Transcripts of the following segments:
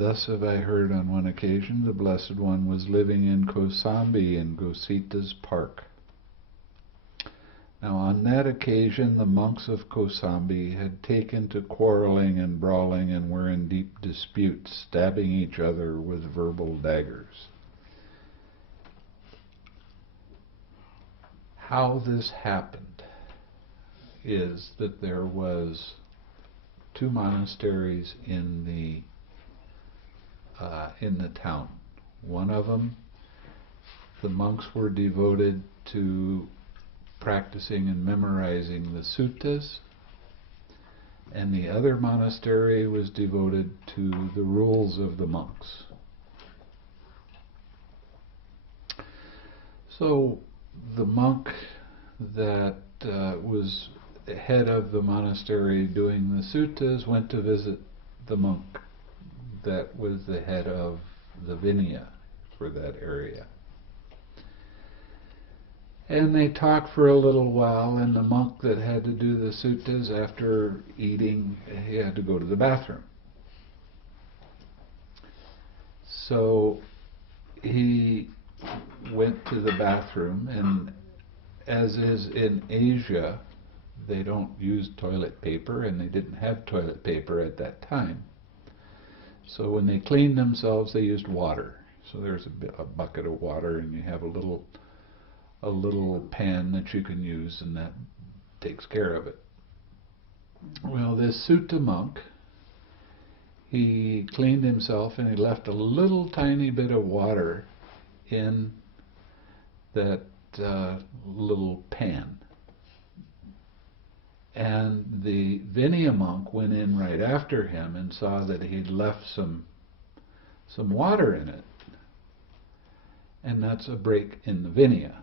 Thus have I heard on one occasion the Blessed One was living in Kosambī in Gosita's park. Now on that occasion the monks of Kosambī had taken to quarreling and brawling and were in deep dispute, stabbing each other with verbal daggers. How this happened is that there was 2 monasteries in the town. One of them, the monks were devoted to practicing and memorizing the suttas, and the other monastery was devoted to the rules of the monks. So the monk that was head of the monastery doing the suttas went to visit the monk that was the head of the Vinaya for that area. And they talked for a little while, and the monk that had to do the suttas, after eating, he had to go to the bathroom. So he went to the bathroom, and as is in Asia, they don't use toilet paper, and they didn't have toilet paper at that time. So when they cleaned themselves, they used water. So there's a bucket of water, and you have a little pan that you can use, and that takes care of it. Well, this Sutta monk, he cleaned himself, and he left a little tiny bit of water in that little pan. And the Vinaya monk went in right after him and saw that he'd left some water in it. And that's a break in the Vinaya.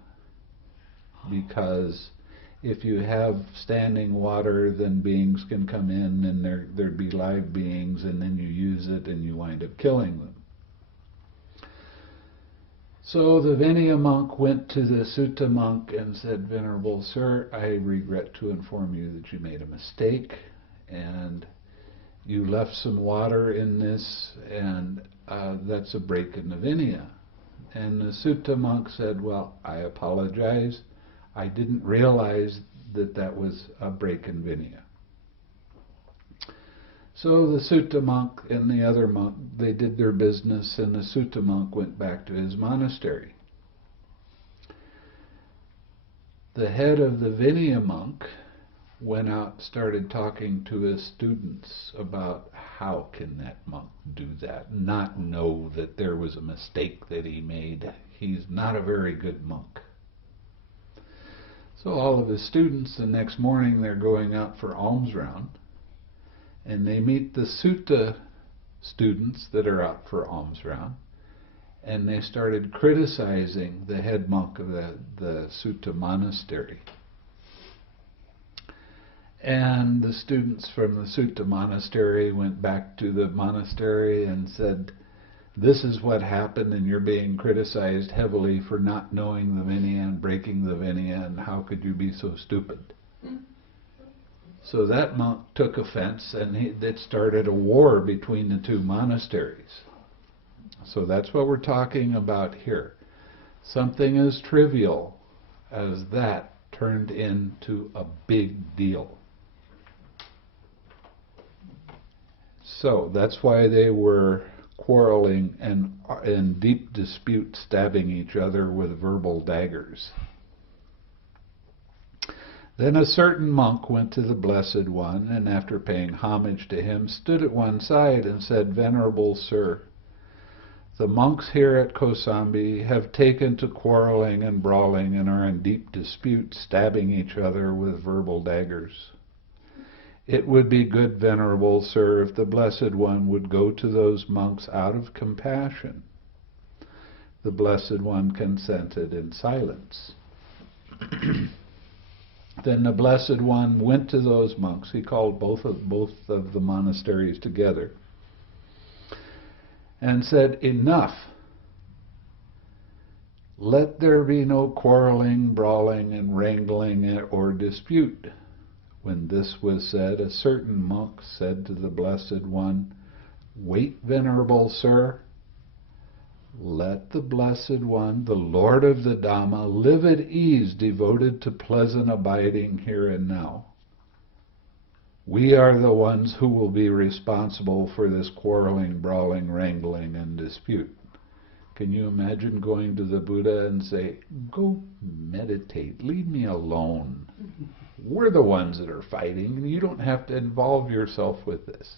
Because if you have standing water, then beings can come in, and there'd be live beings, and then you use it and you wind up killing them. So the Vinaya monk went to the Sutta monk and said, "Venerable Sir, I regret to inform you that you made a mistake, and you left some water in this, and that's a break in the Vinaya." And the Sutta monk said, "Well, I apologize. I didn't realize that that was a break in Vinaya." So the Sutta monk and the other monk, they did their business, and the Sutta monk went back to his monastery. The head of the Vinaya monk went out, started talking to his students about how can that monk do that, not know that there was a mistake that he made. He's not a very good monk. So all of his students, the next morning, they're going out for alms round, and they meet the Sutta students that are out for alms round, and they started criticizing the head monk of the Sutta monastery. And the students from the Sutta monastery went back to the monastery and said, "This is what happened, and you're being criticized heavily for not knowing the Vinaya and breaking the Vinaya, and how could you be so stupid?" So that monk took offense, and it started a war between the 2 monasteries. So that's what we're talking about here. Something as trivial as that turned into a big deal. So that's why they were quarreling and in deep dispute, stabbing each other with verbal daggers. Then a certain monk went to the Blessed One, and after paying homage to him, stood at one side and said, "Venerable Sir, the monks here at Kosambī have taken to quarreling and brawling and are in deep dispute, stabbing each other with verbal daggers. It would be good, Venerable Sir, if the Blessed One would go to those monks out of compassion." The Blessed One consented in silence. Then the Blessed One went to those monks. He called both of the monasteries together and said, "Enough. Let there be no quarreling, brawling, and wrangling or dispute." When this was said, a certain monk said to the Blessed One, Wait, Venerable Sir. Let the Blessed One, the Lord of the Dhamma, live at ease, devoted to pleasant abiding here and now. We are the ones who will be responsible for this quarreling, brawling, wrangling, and dispute. Can you imagine going to the Buddha and say, go meditate, leave me alone. We're the ones that are fighting, and you don't have to involve yourself with this.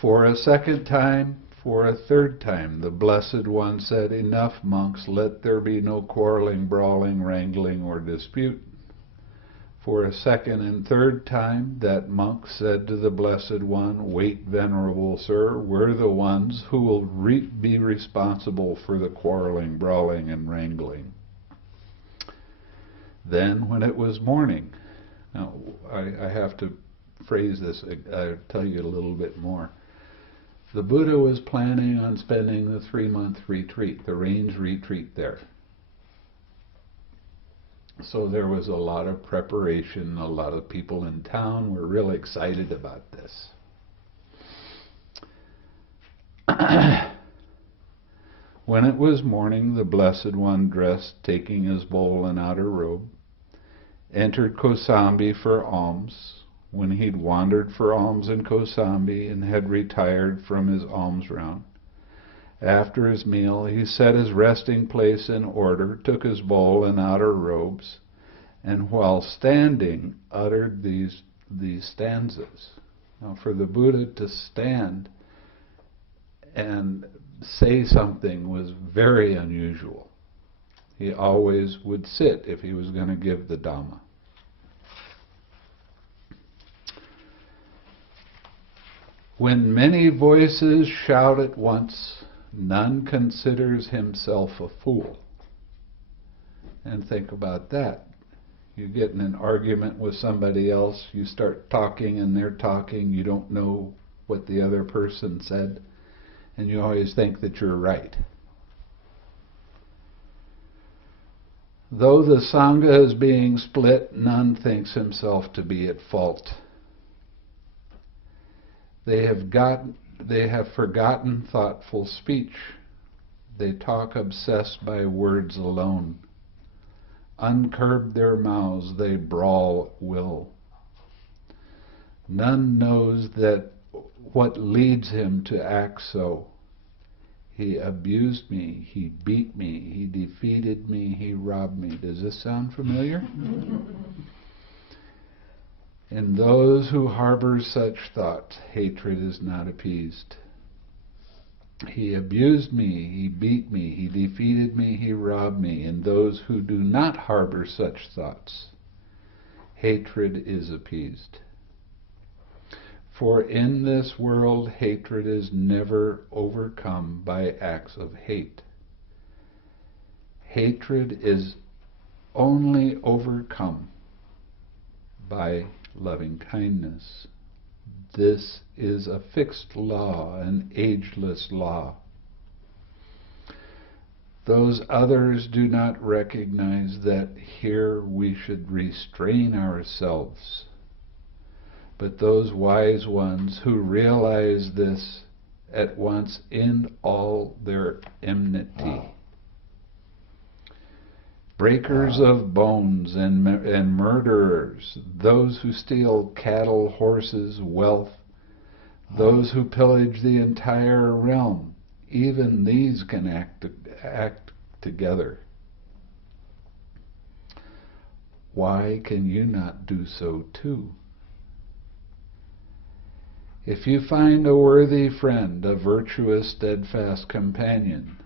For a second time, for a third time, the Blessed One said, enough, monks, let there be no quarreling, brawling, wrangling, or dispute. For a second and third time, that monk said to the Blessed One, wait, Venerable Sir, we're the ones who will be responsible for the quarreling, brawling, and wrangling. Then, when it was morning, now I have to phrase this, I'll tell you a little bit more. The Buddha was planning on spending the 3-month retreat, the range retreat there. So there was a lot of preparation, a lot of people in town were really excited about this. When it was morning, the Blessed One, dressed, taking his bowl and outer robe, entered Kosambī for alms. When he'd wandered for alms in Kosambī and had retired from his alms round, after his meal, he set his resting place in order, took his bowl and outer robes, and while standing, uttered these stanzas. Now, for the Buddha to stand and say something was very unusual. He always would sit if he was going to give the Dhamma. When many voices shout at once, none considers himself a fool. And think about that. You get in an argument with somebody else, you start talking and they're talking, you don't know what the other person said, and you always think that you're right. Though the Sangha is being split, none thinks himself to be at fault. They have forgotten thoughtful speech. They talk obsessed by words alone. Uncurbed their mouths, they brawl at will. None knows that what leads him to act so. He abused me, he beat me, he defeated me, he robbed me. Does this sound familiar? In those who harbor such thoughts, hatred is not appeased. He abused me, he beat me, he defeated me, he robbed me. In those who do not harbor such thoughts, hatred is appeased. For in this world, hatred is never overcome by acts of hate. Hatred is only overcome by loving kindness. This is a fixed law, an ageless law. Those others do not recognize that here we should restrain ourselves. But those wise ones who realize this at once end all their enmity. Breakers of bones and murderers, those who steal cattle, horses, wealth, those who pillage the entire realm, even these can act together. Why can you not do so too? If you find a worthy friend, a virtuous, steadfast companion,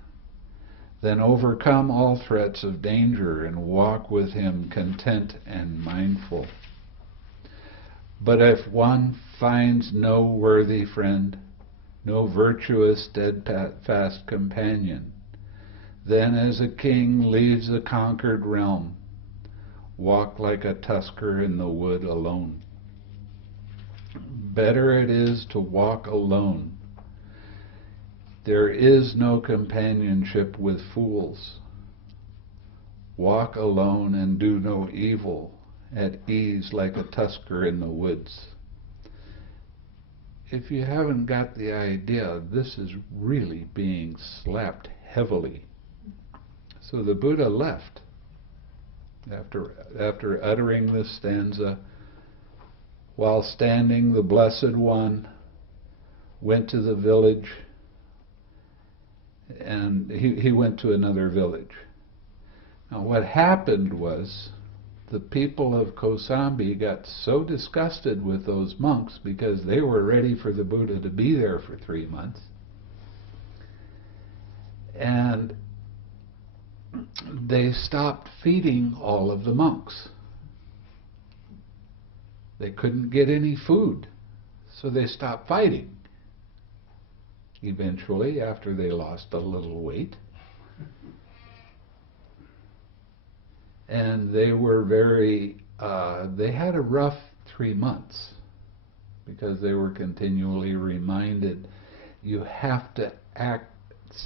then overcome all threats of danger and walk with him content and mindful. But if one finds no worthy friend, no virtuous, steadfast companion, then as a king leaves a conquered realm, walk like a tusker in the wood alone. Better it is to walk alone. There is no companionship with fools. Walk alone and do no evil, at ease like a tusker in the woods. if you haven't got the idea, this is really being slapped heavily. So the Buddha left. After uttering this stanza, while standing, the Blessed One went to the village, and he went to another village. Now what happened was, the people of Kosambī got so disgusted with those monks because they were ready for the Buddha to be there for 3 months. And they stopped feeding all of the monks. They couldn't get any food, so they stopped fighting. Eventually, after they lost a little weight, and they were they had a rough 3 months because they were continually reminded, you have to act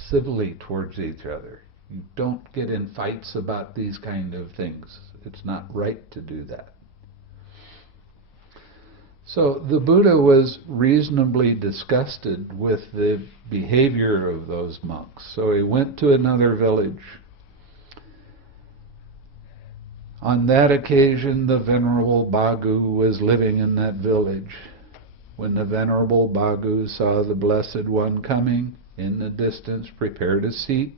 civilly towards each other. You don't get in fights about these kind of things. It's not right to do that. So the Buddha was reasonably disgusted with the behavior of those monks. So he went to another village. On that occasion, the Venerable Bhagu was living in that village. When the Venerable Bhagu saw the Blessed One coming, in the distance prepared a seat,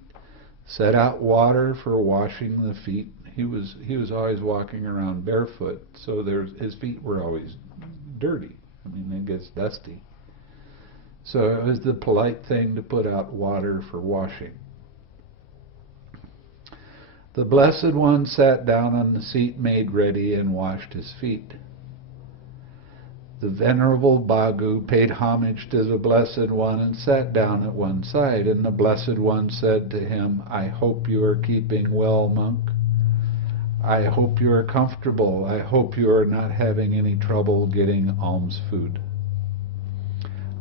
set out water for washing the feet. He was always walking around barefoot, so his feet were always dirty. I mean, it gets dusty. So it was the polite thing to put out water for washing. The Blessed One sat down on the seat made ready and washed his feet. The Venerable Bhagu paid homage to the Blessed One and sat down at one side, and the Blessed One said to him, I hope you are keeping well, monk. I hope you are comfortable. I hope you are not having any trouble getting alms food.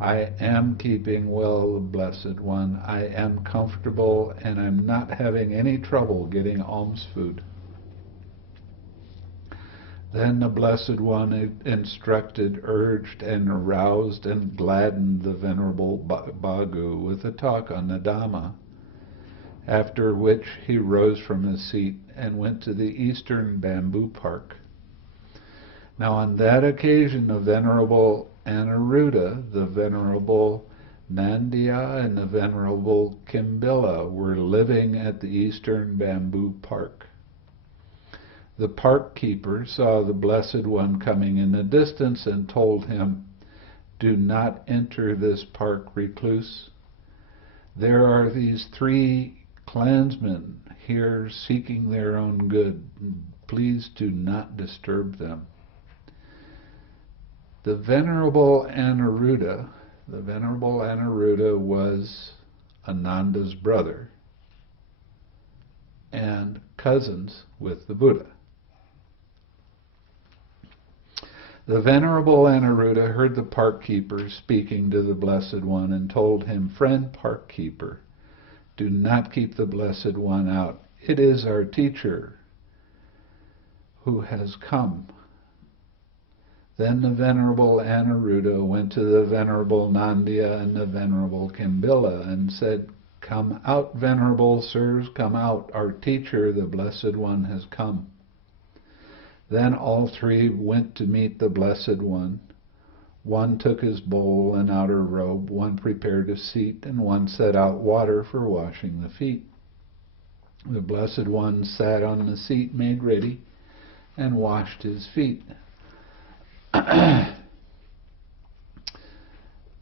I am keeping well, the Blessed One. I am comfortable, and I'm not having any trouble getting alms food. Then the Blessed One instructed, urged, and aroused and gladdened the Venerable Bhagu with a talk on the Dhamma, after which he rose from his seat and went to the eastern bamboo park. Now on that occasion the Venerable Anuruddha, the Venerable Nandiya, and the Venerable Kimbila were living at the eastern bamboo park. The park keeper saw the Blessed One coming in the distance and told him, do not enter this park, recluse. There are these 3 clansmen here seeking their own good. Please do not disturb them. The Venerable Anuruddha was Ananda's brother and cousins with the Buddha. The Venerable Anuruddha heard the park keeper speaking to the Blessed One and told him, friend park keeper, do not keep the Blessed One out. It is our teacher who has come. Then the Venerable Anuruddha went to the Venerable Nandiya and the Venerable Kimbila and said, come out, Venerable Sirs, come out. Our teacher, the Blessed One, has come. Then all 3 went to meet the Blessed One. One took his bowl and outer robe, one prepared a seat, and one set out water for washing the feet. The Blessed One sat on the seat made ready and washed his feet.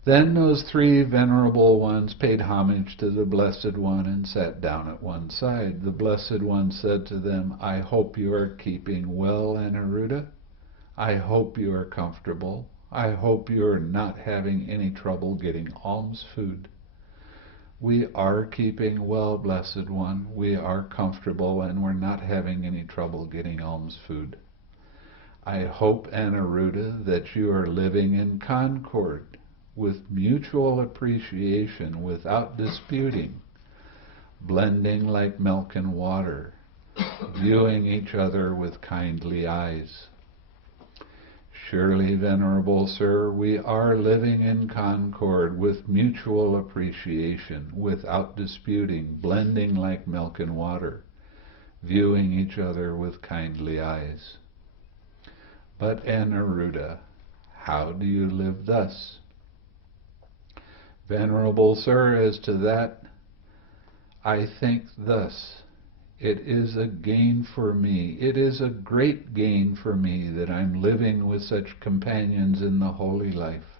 Then those 3 venerable ones paid homage to the Blessed One and sat down at one side. The Blessed One said to them, I hope you are keeping well, Anuruddha. I hope you are comfortable. I hope you are not having any trouble getting alms food. We are keeping well, Blessed One. We are comfortable and we're not having any trouble getting alms food. I hope, Anuruddha, that you are living in concord, with mutual appreciation, without disputing, blending like milk and water, viewing each other with kindly eyes, Surely, Venerable Sir, we are living in concord with mutual appreciation, without disputing, blending like milk and water, viewing each other with kindly eyes. But Anuruddha, how do you live thus? Venerable Sir, as to that, I think thus. It is a gain for me, it is a great gain for me that I'm living with such companions in the holy life.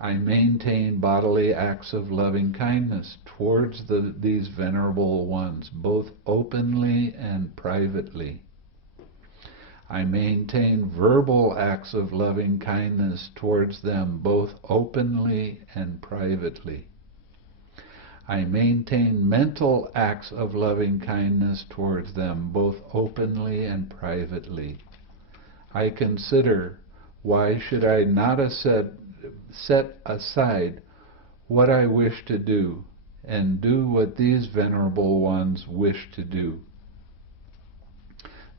I maintain bodily acts of loving kindness towards these venerable ones, both openly and privately. I maintain verbal acts of loving kindness towards them, both openly and privately. I maintain mental acts of loving kindness towards them, both openly and privately. I consider, why should I not set aside what I wish to do, and do what these venerable ones wish to do?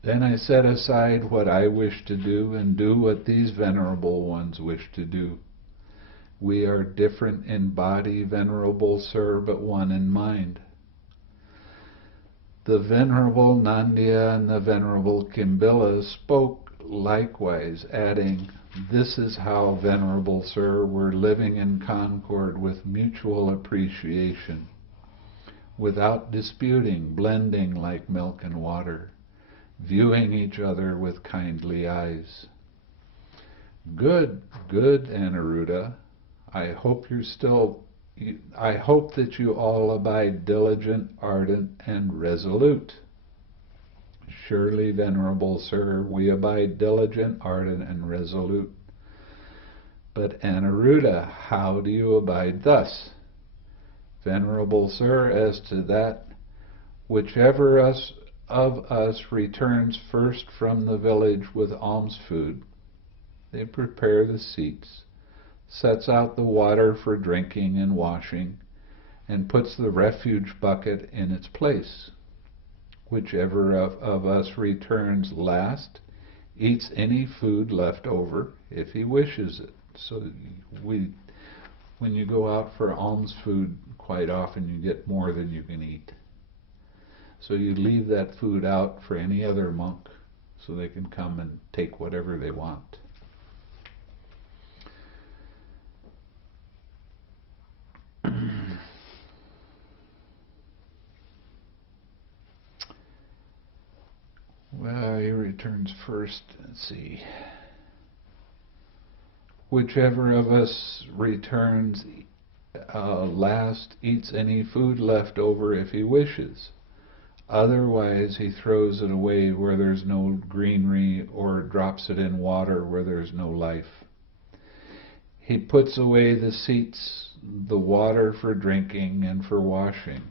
Then I set aside what I wish to do, and do what these venerable ones wish to do. We are different in body, Venerable Sir, but one in mind. The Venerable Nandiya and the Venerable Kimbila spoke likewise, adding, "This is how, Venerable Sir, we're living in concord with mutual appreciation, without disputing, blending like milk and water, viewing each other with kindly eyes." Good, good, Anuruddha. I hope that you all abide diligent, ardent, and resolute. Surely, Venerable Sir, we abide diligent, ardent, and resolute. But Anuruddha, how do you abide thus? Venerable Sir, as to that, whichever of us returns first from the village with alms food, they prepare the seats, sets out the water for drinking and washing, and puts the refuge bucket in its place. Whichever of us returns last eats any food left over, if he wishes it. So when you go out for alms food, quite often you get more than you can eat. So you leave that food out for any other monk, so they can come and take whatever they want. Well, he returns first. Let's see. Whichever of us returns last eats any food left over if he wishes. Otherwise, he throws it away where there's no greenery, or drops it in water where there's no life. He puts away the seats, the water for drinking and for washing.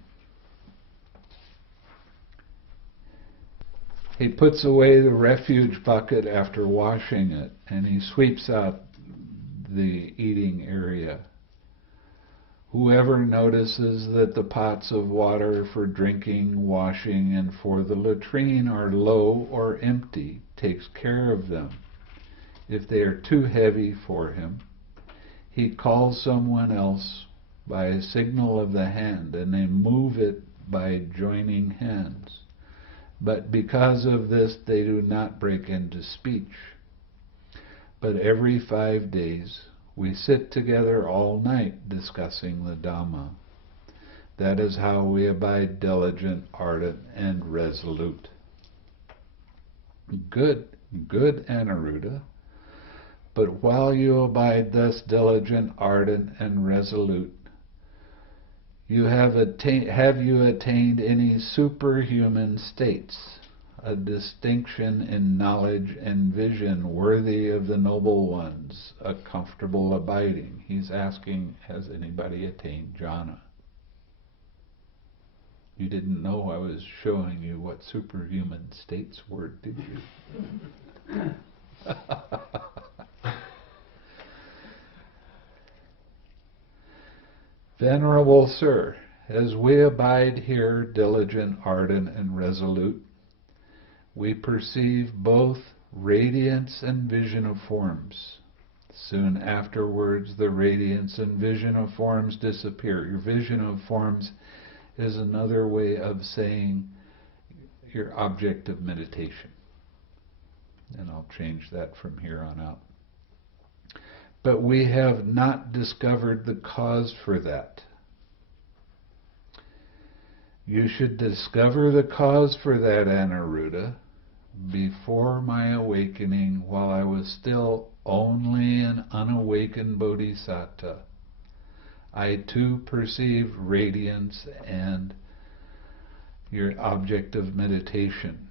He puts away the refuge bucket after washing it, and he sweeps out the eating area. Whoever notices that the pots of water for drinking, washing, and for the latrine are low or empty, takes care of them. If they are too heavy for him, he calls someone else by a signal of the hand, and they move it by joining hands. But because of this, they do not break into speech. But every 5 days, we sit together all night discussing the Dhamma. That is how we abide diligent, ardent, and resolute. Good, good, Anuruddha. But while you abide thus diligent, ardent, and resolute, have you attained any superhuman states, a distinction in knowledge and vision worthy of the noble ones, a comfortable abiding? He's asking, has anybody attained jhana? You didn't know I was showing you what superhuman states were, did you? Venerable Sir, as we abide here diligent, ardent, and resolute, we perceive both radiance and vision of forms. Soon afterwards, the radiance and vision of forms disappear. Your vision of forms is another way of saying your object of meditation. And I'll change that from here on out. But we have not discovered the cause for that. You should discover the cause for that, Anuruddha, before my awakening, while I was still only an unawakened bodhisattva. I too perceive radiance and your object of meditation.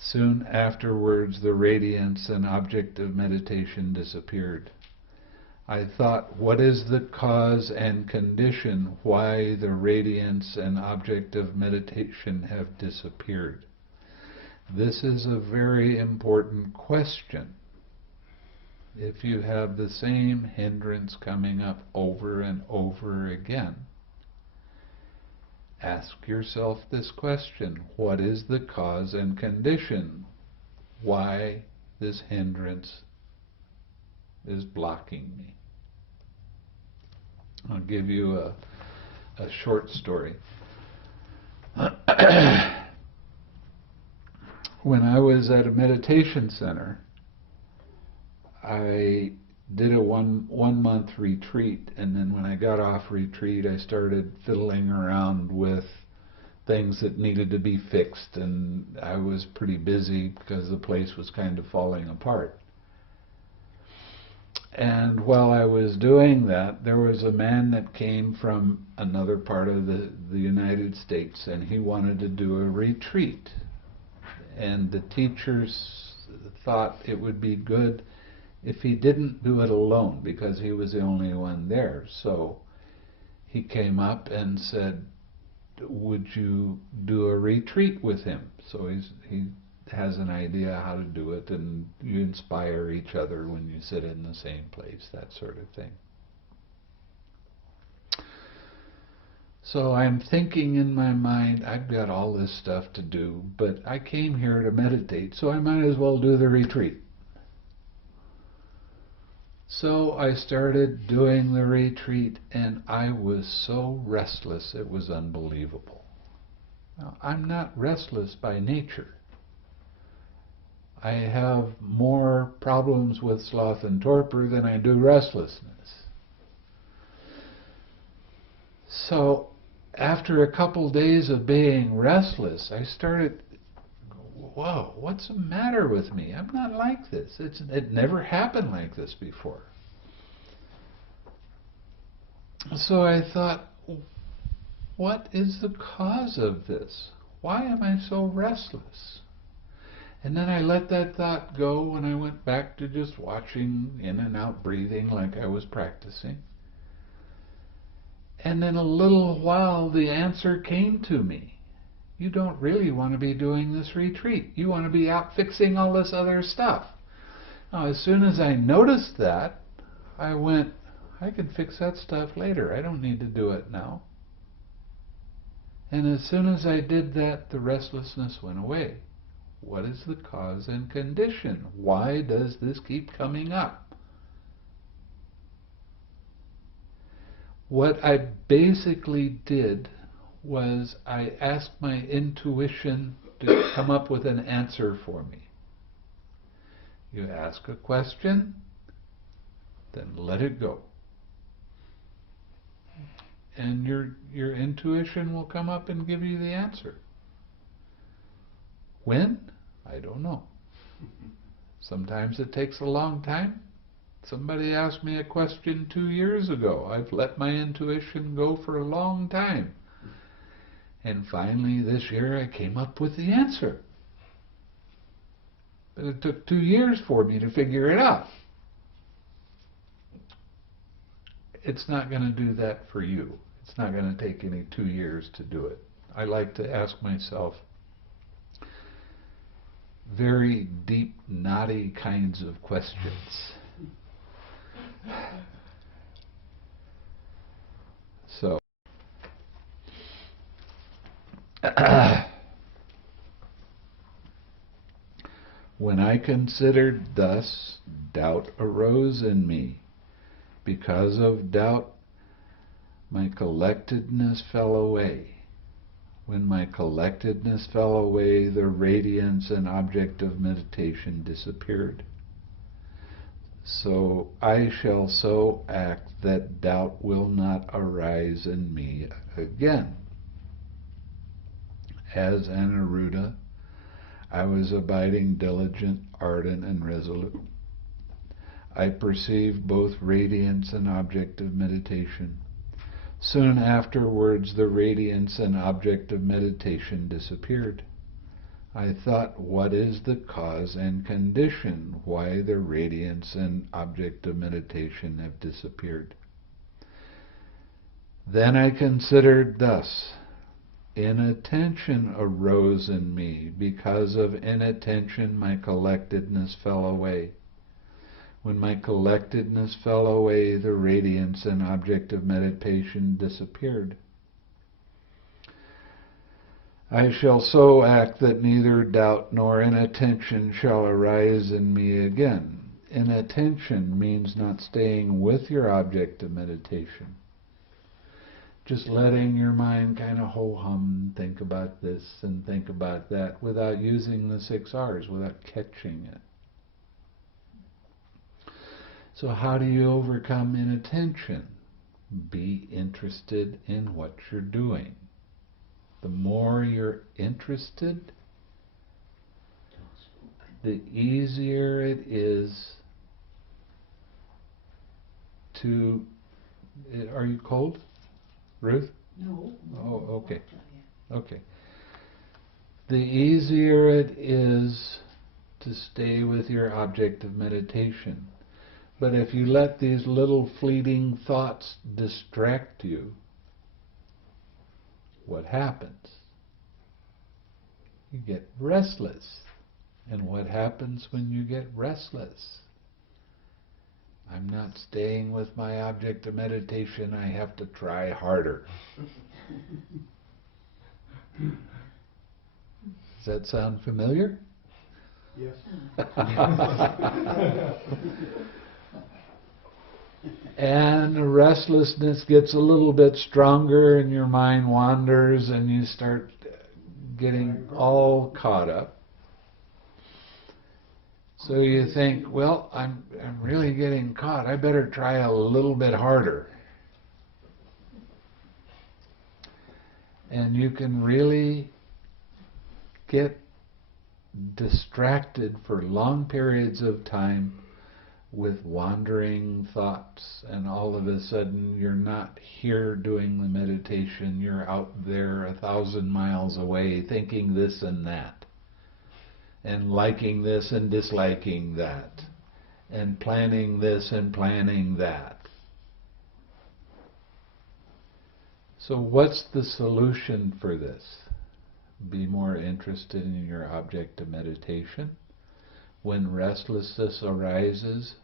Soon afterwards, the radiance and object of meditation disappeared. I thought, what is the cause and condition why the radiance and object of meditation have disappeared? This is a very important question. If you have the same hindrance coming up over and over again, ask yourself this question: what is the cause and condition why this hindrance is blocking me? I'll give you a short story. When I was at a meditation center, I did a one-month retreat, and then when I got off retreat, I started fiddling around with things that needed to be fixed, and I was pretty busy because the place was kind of falling apart. And while I was doing that, there was a man that came from another part of the United States, and he wanted to do a retreat. And the teachers thought it would be good if he didn't do it alone, because he was the only one there. So he came up and said, would you do a retreat with him? So he has an idea how to do it, and you inspire each other when you sit in the same place, that sort of thing. So I'm thinking in my mind, I've got all this stuff to do, but I came here to meditate, so I might as well do the retreat. So I started doing the retreat, and I was so restless, it was unbelievable. Now, I'm not restless by nature. I have more problems with sloth and torpor than I do restlessness. So after a couple days of being restless, I started, whoa, what's the matter with me? I'm not like this. It never happened like this before. So I thought, what is the cause of this? Why am I so restless? And then I let that thought go, and I went back to just watching in and out breathing like I was practicing. And in a little while, the answer came to me. You don't really want to be doing this retreat. You want to be out fixing all this other stuff. Now, as soon as I noticed that, I went, I can fix that stuff later. I don't need to do it now. And as soon as I did that, the restlessness went away. What is the cause and condition? Why does this keep coming up? What I basically did was I asked my intuition to come up with an answer for me. You ask a question, then let it go. And your intuition will come up and give you the answer. When? I don't know. Sometimes it takes a long time. Somebody asked me a question 2 years ago. I've let my intuition go for a long time. And finally this year I came up with the answer. But it took 2 years for me to figure it out. It's not going to do that for you. It's not going to take any 2 years to do it. I like to ask myself very deep, knotty kinds of questions. So, When I considered thus, doubt arose in me. Because of doubt, my collectedness fell away. When my collectedness fell away, the radiance and object of meditation disappeared. So I shall so act that doubt will not arise in me again. As Anuruddha, I was abiding diligent, ardent, and resolute. I perceived both radiance and object of meditation. Soon afterwards, the radiance and object of meditation disappeared. I thought, what is the cause and condition why the radiance and object of meditation have disappeared? Then I considered thus. Inattention arose in me. Because of inattention, my collectedness fell away. When my collectedness fell away, the radiance and object of meditation disappeared. I shall so act that neither doubt nor inattention shall arise in me again. Inattention means not staying with your object of meditation. Just letting your mind kind of ho-hum, think about this and think about that, without using the 6 R's, without catching it. So how do you overcome inattention? Be interested in what you're doing. The more you're interested, the easier it is to... Are you cold, Ruth? No. Oh, okay. Okay. The easier it is to stay with your object of meditation. But if you let these little fleeting thoughts distract you, what happens? You get restless. And what happens when you get restless? I'm not staying with my object of meditation, I have to try harder. Does that sound familiar? Yes. And the restlessness gets a little bit stronger and your mind wanders and you start getting all caught up. So you think, well, I'm really getting caught. I better try a little bit harder. And you can really get distracted for long periods of time with wandering thoughts, and all of a sudden you're not here doing the meditation, you're out there 1,000 miles away thinking this and that, and liking this and disliking that, and planning this and planning that. So what's the solution for this? Be more interested in your object of meditation. When restlessness arises,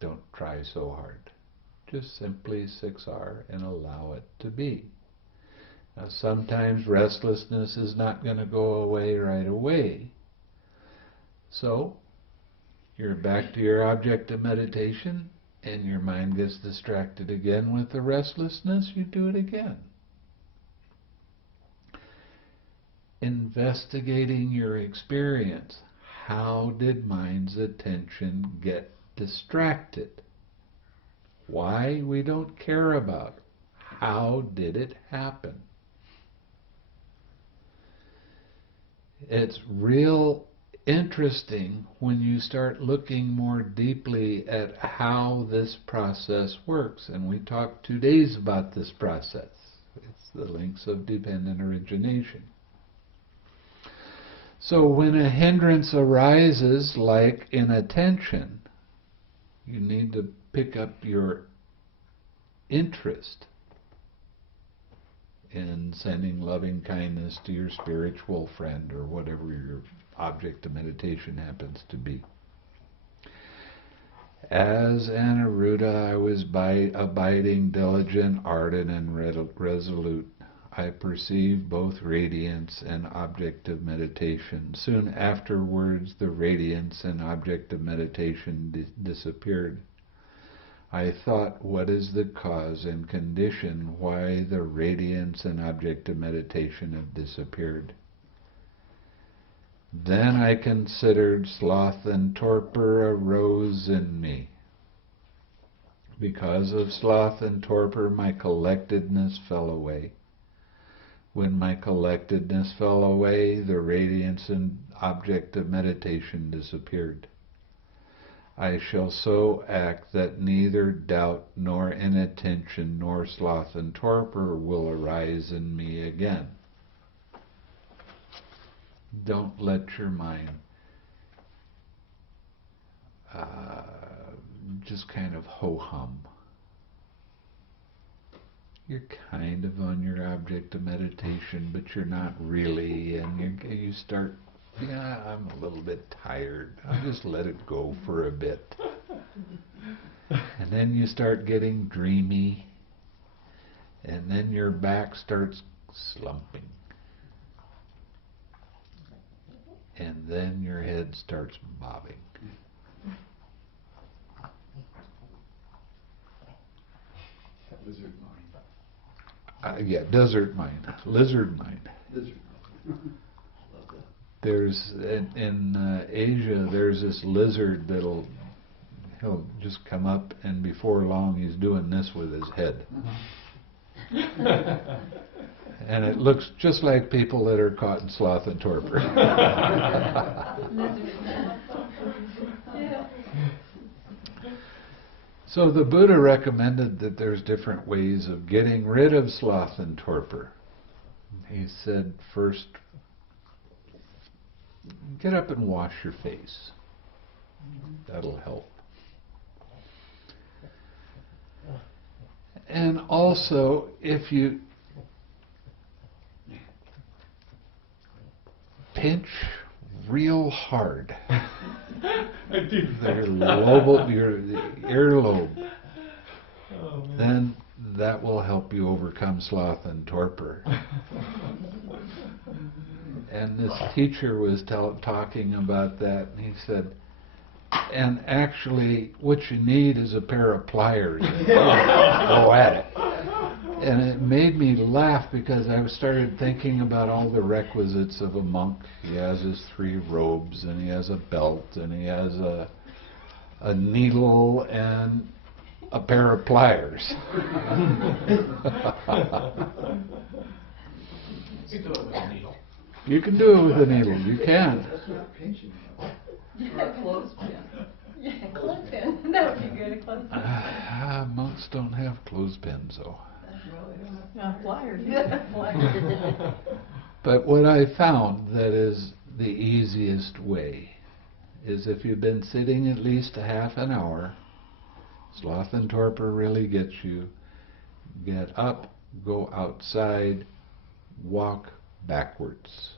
don't try so hard. Just simply 6R and allow it to be. Now sometimes restlessness is not going to go away right away. So you're back to your object of meditation and your mind gets distracted again with the restlessness, you do it again. Investigating your experience. How did mind's attention get distracted? Why? We don't care about. How did it happen? It's real interesting when you start looking more deeply at how this process works. And we talked 2 days about this process. It's the links of dependent origination. So when a hindrance arises, like inattention, you need to pick up your interest in sending loving kindness to your spiritual friend or whatever your object of meditation happens to be. As Anuruddha, I was abiding, diligent, ardent, and resolute. I perceived both radiance and object of meditation. Soon afterwards, the radiance and object of meditation disappeared. I thought, what is the cause and condition why the radiance and object of meditation have disappeared? Then I considered sloth and torpor arose in me. Because of sloth and torpor, my collectedness fell away. When my collectedness fell away, the radiance and object of meditation disappeared. I shall so act that neither doubt nor inattention nor sloth and torpor will arise in me again. Don't let your mind just kind of ho-hum. You're kind of on your object of meditation, but you're not really, and you start, yeah, I'm a little bit tired. I'll just let it go for a bit. And then you start getting dreamy, and then your back starts slumping. And then your head starts bobbing. Lizard mind. Yeah, desert mind, lizard mind. Lizard mind. Love that. There's in Asia, there's this lizard he'll just come up, and before long he's doing this with his head. And it looks just like people that are caught in sloth and torpor. So the Buddha recommended that there's different ways of getting rid of sloth and torpor. He said, first, get up and wash your face. That'll help. And also, if you pinch real hard your earlobe, then that will help you overcome sloth and torpor. And this teacher was talking about that, and he said, and actually what you need is a pair of pliers. Go at it. And it made me laugh because I started thinking about all the requisites of a monk. He has his 3 robes, and he has a belt, and he has a needle and a pair of pliers. You can do it with a needle. You can. That's not pinching. Yeah, clothespin. Yeah, clothespin. That would be good, a clothespin. Monks don't have clothespins, though. Not flyers. But what I found that is the easiest way is if you've been sitting at least a half an hour, sloth and torpor really gets you, get up, go outside, walk backwards.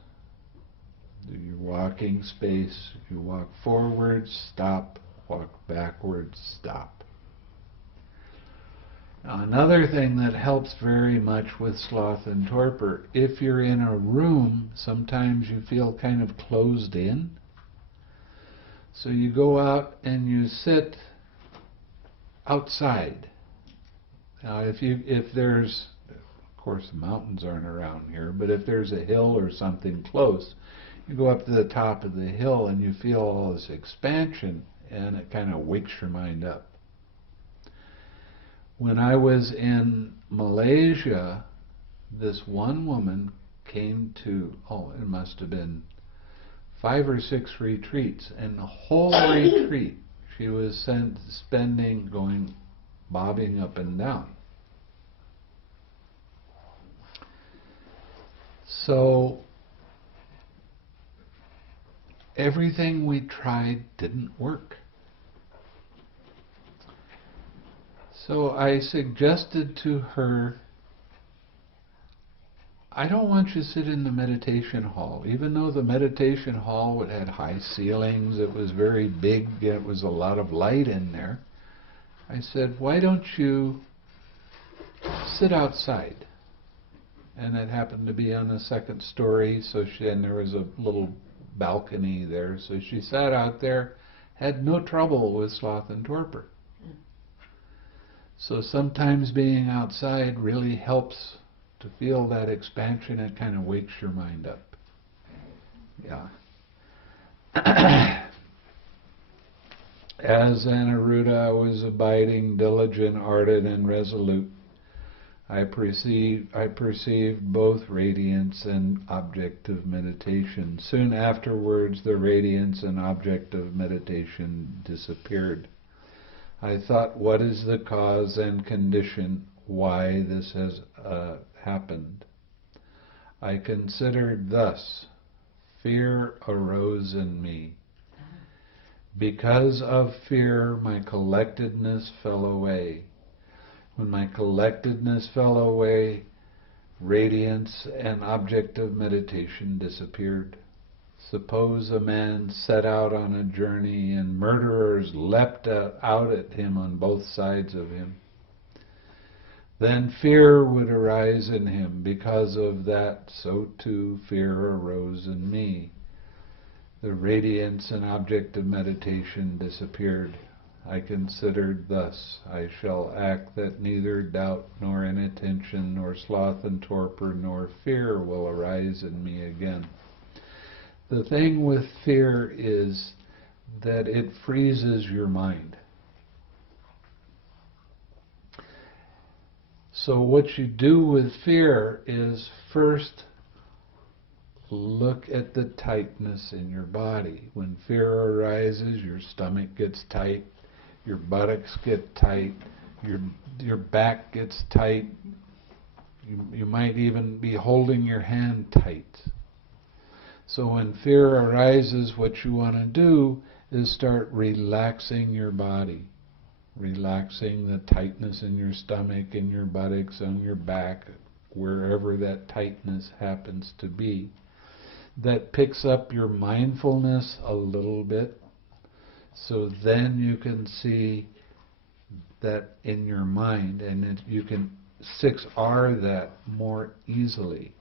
Do your walking space, you walk forwards, stop, walk backwards, stop. Now, another thing that helps very much with sloth and torpor, if you're in a room, sometimes you feel kind of closed in. So you go out and you sit outside. Now, if there's, of course the mountains aren't around here, but if there's a hill or something close, you go up to the top of the hill and you feel all this expansion, and it kind of wakes your mind up. When I was in Malaysia, this one woman came to, it must have been 5 or 6 retreats, and the whole retreat she was spending going bobbing up and down. So everything we tried didn't work. So I suggested to her, I don't want you to sit in the meditation hall. Even though the meditation hall had high ceilings, it was very big, it was a lot of light in there. I said, why don't you sit outside? and it happened to be on the second story, and there was a little balcony there, so she sat out there, had no trouble with sloth and torpor. So sometimes being outside really helps to feel that expansion. It kind of wakes your mind up. Yeah. As Anuruddha was abiding, diligent, ardent, and resolute, I perceived both radiance and object of meditation. Soon afterwards, the radiance and object of meditation disappeared. I thought, what is the cause and condition why this has happened? I considered thus: fear arose in me. Because of fear, my collectedness fell away. When my collectedness fell away, radiance and object of meditation disappeared. Suppose a man set out on a journey and murderers leapt out at him on both sides of him. Then fear would arise in him. Because of that, so too fear arose in me. The radiance and object of meditation disappeared. I considered thus: I shall act that neither doubt nor inattention nor sloth and torpor nor fear will arise in me again. The thing with fear is that it freezes your mind. So what you do with fear is first look at the tightness in your body. When fear arises, your stomach gets tight, your buttocks get tight, your back gets tight. You might even be holding your hand tight. So when fear arises, what you want to do is start relaxing your body. Relaxing the tightness in your stomach, in your buttocks, on your back, wherever that tightness happens to be. That picks up your mindfulness a little bit, so then you can see that in your mind, and you can 6R that more easily.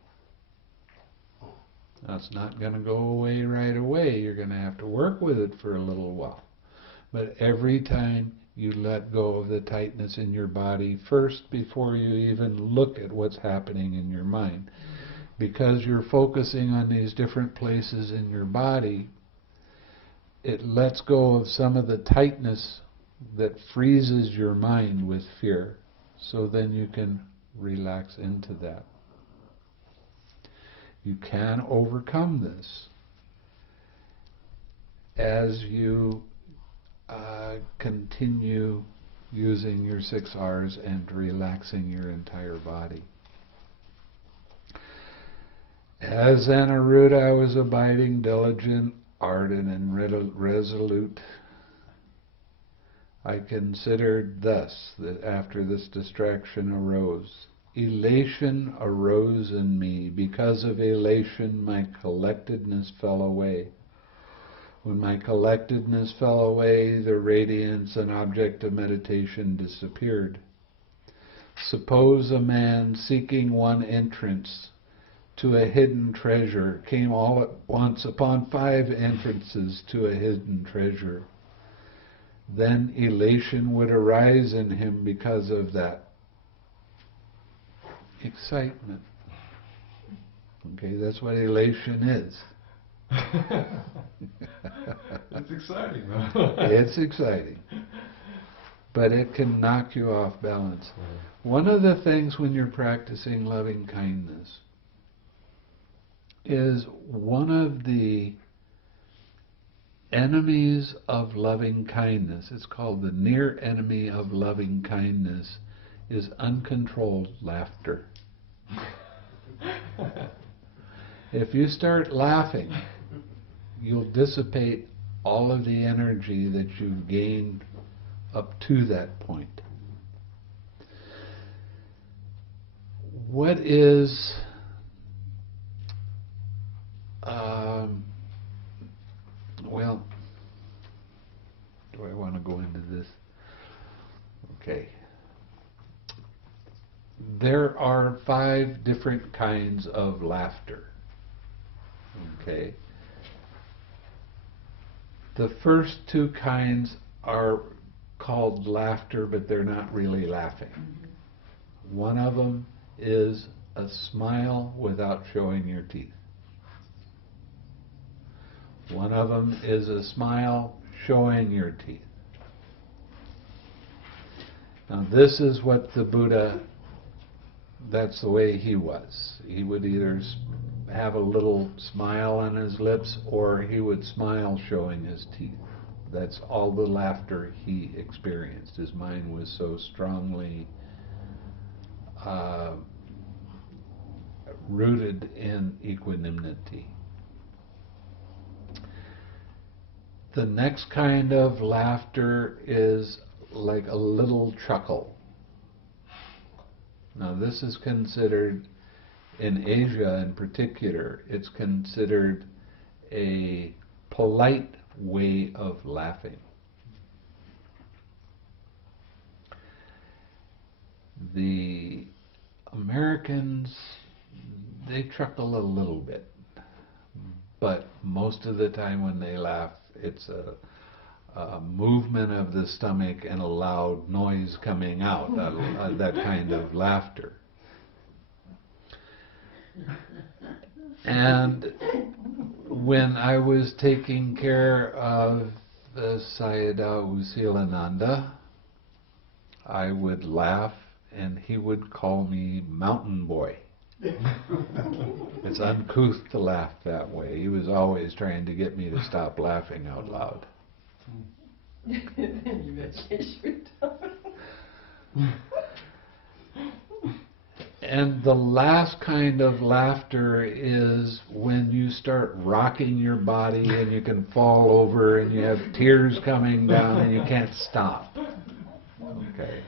Now, it's not going to go away right away. You're going to have to work with it for a little while. But every time you let go of the tightness in your body first, before you even look at what's happening in your mind, because you're focusing on these different places in your body, it lets go of some of the tightness that freezes your mind with fear. So then you can relax into that. You can overcome this as you continue using your 6Rs and relaxing your entire body. As Anuruddha was abiding, diligent, ardent, and resolute, I considered thus, that after this distraction arose. Elation arose in me. Because of elation, my collectedness fell away. When my collectedness fell away, the radiance and object of meditation disappeared. Suppose a man seeking one entrance to a hidden treasure came all at once upon 5 entrances to a hidden treasure. Then elation would arise in him because of that. Excitement. Okay, that's what elation is. It's exciting, though. It's exciting. But it can knock you off balance. One of the things when you're practicing loving kindness is one of the enemies of loving kindness, it's called the near enemy of loving kindness, is uncontrolled laughter. If you start laughing, you'll dissipate all of the energy that you've gained up to that point. What is well, do I want to go into this? Okay. there are 5 different kinds of laughter. Okay? The first 2 kinds are called laughter, but they're not really laughing. One of them is a smile without showing your teeth. One of them is a smile showing your teeth. Now this is what the Buddha, that's the way he was. He would either have a little smile on his lips or he would smile showing his teeth. That's all the laughter he experienced. His mind was so strongly rooted in equanimity. The next kind of laughter is like a little chuckle. Now this is considered, in Asia in particular, it's considered a polite way of laughing. The Americans, they chuckle a little bit, but most of the time when they laugh, it's a movement of the stomach and a loud noise coming out, that kind of laughter. And when I was taking care of the Sayadaw Usilananda, I would laugh and he would call me mountain boy. It's uncouth to laugh that way. He was always trying to get me to stop laughing out loud. And the last kind of laughter is when you start rocking your body and you can fall over and you have tears coming down and you can't stop. Okay.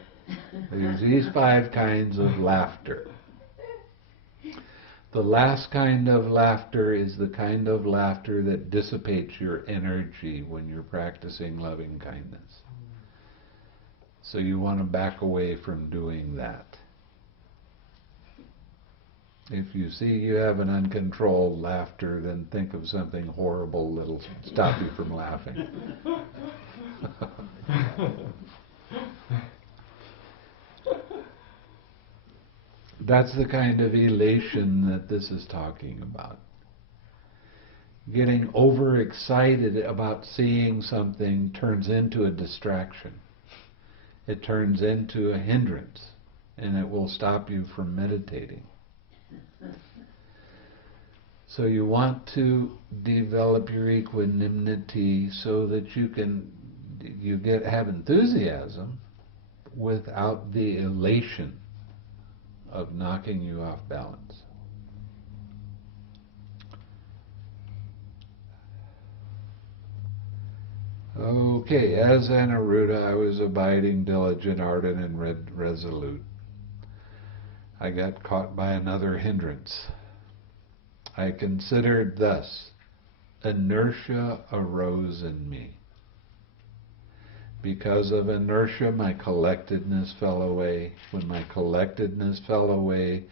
There's these 5 kinds of laughter. The last kind of laughter is the kind of laughter that dissipates your energy when you're practicing loving kindness. So you want to back away from doing that. If you see you have an uncontrolled laughter, then think of something horrible that'll stop you from laughing. That's the kind of elation that this is talking about. Getting overexcited about seeing something turns into a distraction. It turns into a hindrance, and it will stop you from meditating. So you want to develop your equanimity so that you have enthusiasm without the elation of knocking you off balance. Okay, as Anuruddha, I was abiding, diligent, ardent, and resolute. I got caught by another hindrance. I considered thus: inertia arose in me. Because of inertia, my collectedness fell away. When my collectedness fell away,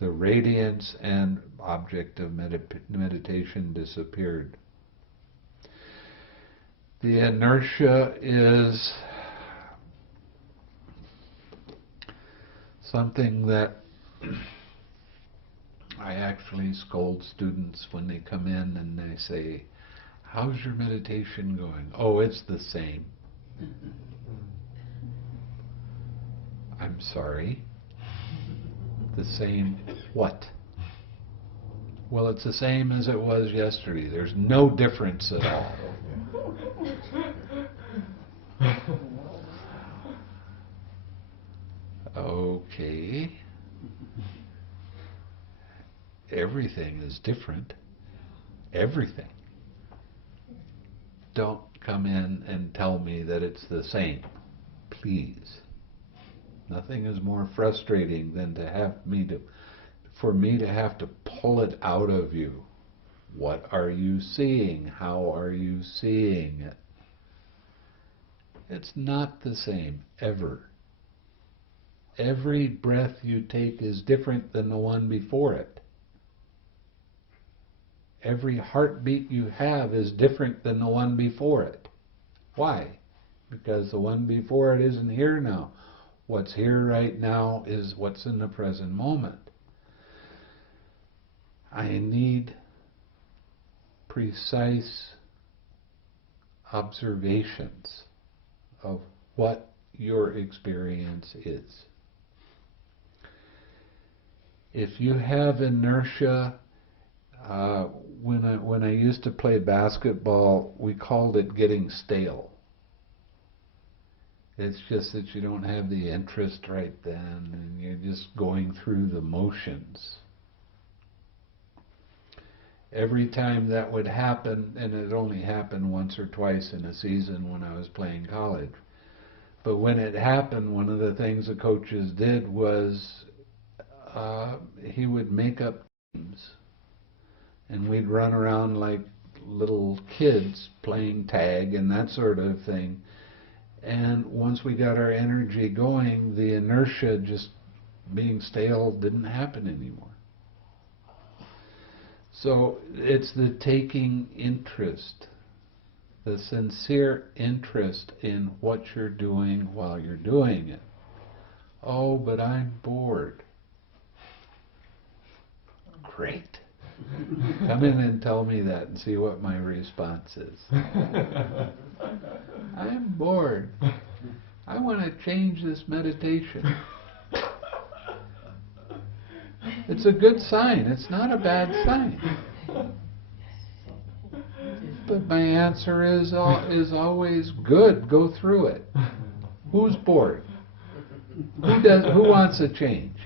the radiance and object of meditation disappeared. The inertia is something that I actually scold students when they come in and they say, "How's your meditation going?" "Oh, it's the same." I'm sorry. The same what? Well, it's the same as it was yesterday. There's no difference at all. Okay. Everything is different. Everything. Don't come in and tell me that it's the same. Please. Nothing is more frustrating than for me to have to pull it out of you. What are you seeing? How are you seeing it? It's not the same, ever. Every breath you take is different than the one before it. Every heartbeat you have is different than the one before it. Why? Because the one before it isn't here now. What's here right now is what's in the present moment. I need precise observations of what your experience is. If you have inertia, when I used to play basketball, we called it getting stale. It's just that you don't have the interest right then, and you're just going through the motions. Every time that would happen, and it only happened once or twice in a season when I was playing college, but when it happened, one of the things the coaches did was he would make up teams, and we'd run around like little kids playing tag and that sort of thing. And once we got our energy going, the inertia just being stale didn't happen anymore. So it's the taking interest, the sincere interest in what you're doing while you're doing it. Oh, but I'm bored. Great. Come in and tell me that and see what my response is. I'm bored. I want to change this meditation. It's a good sign. It's not a bad sign. But my answer is always good. Go through it. Who's bored? Who wants a change?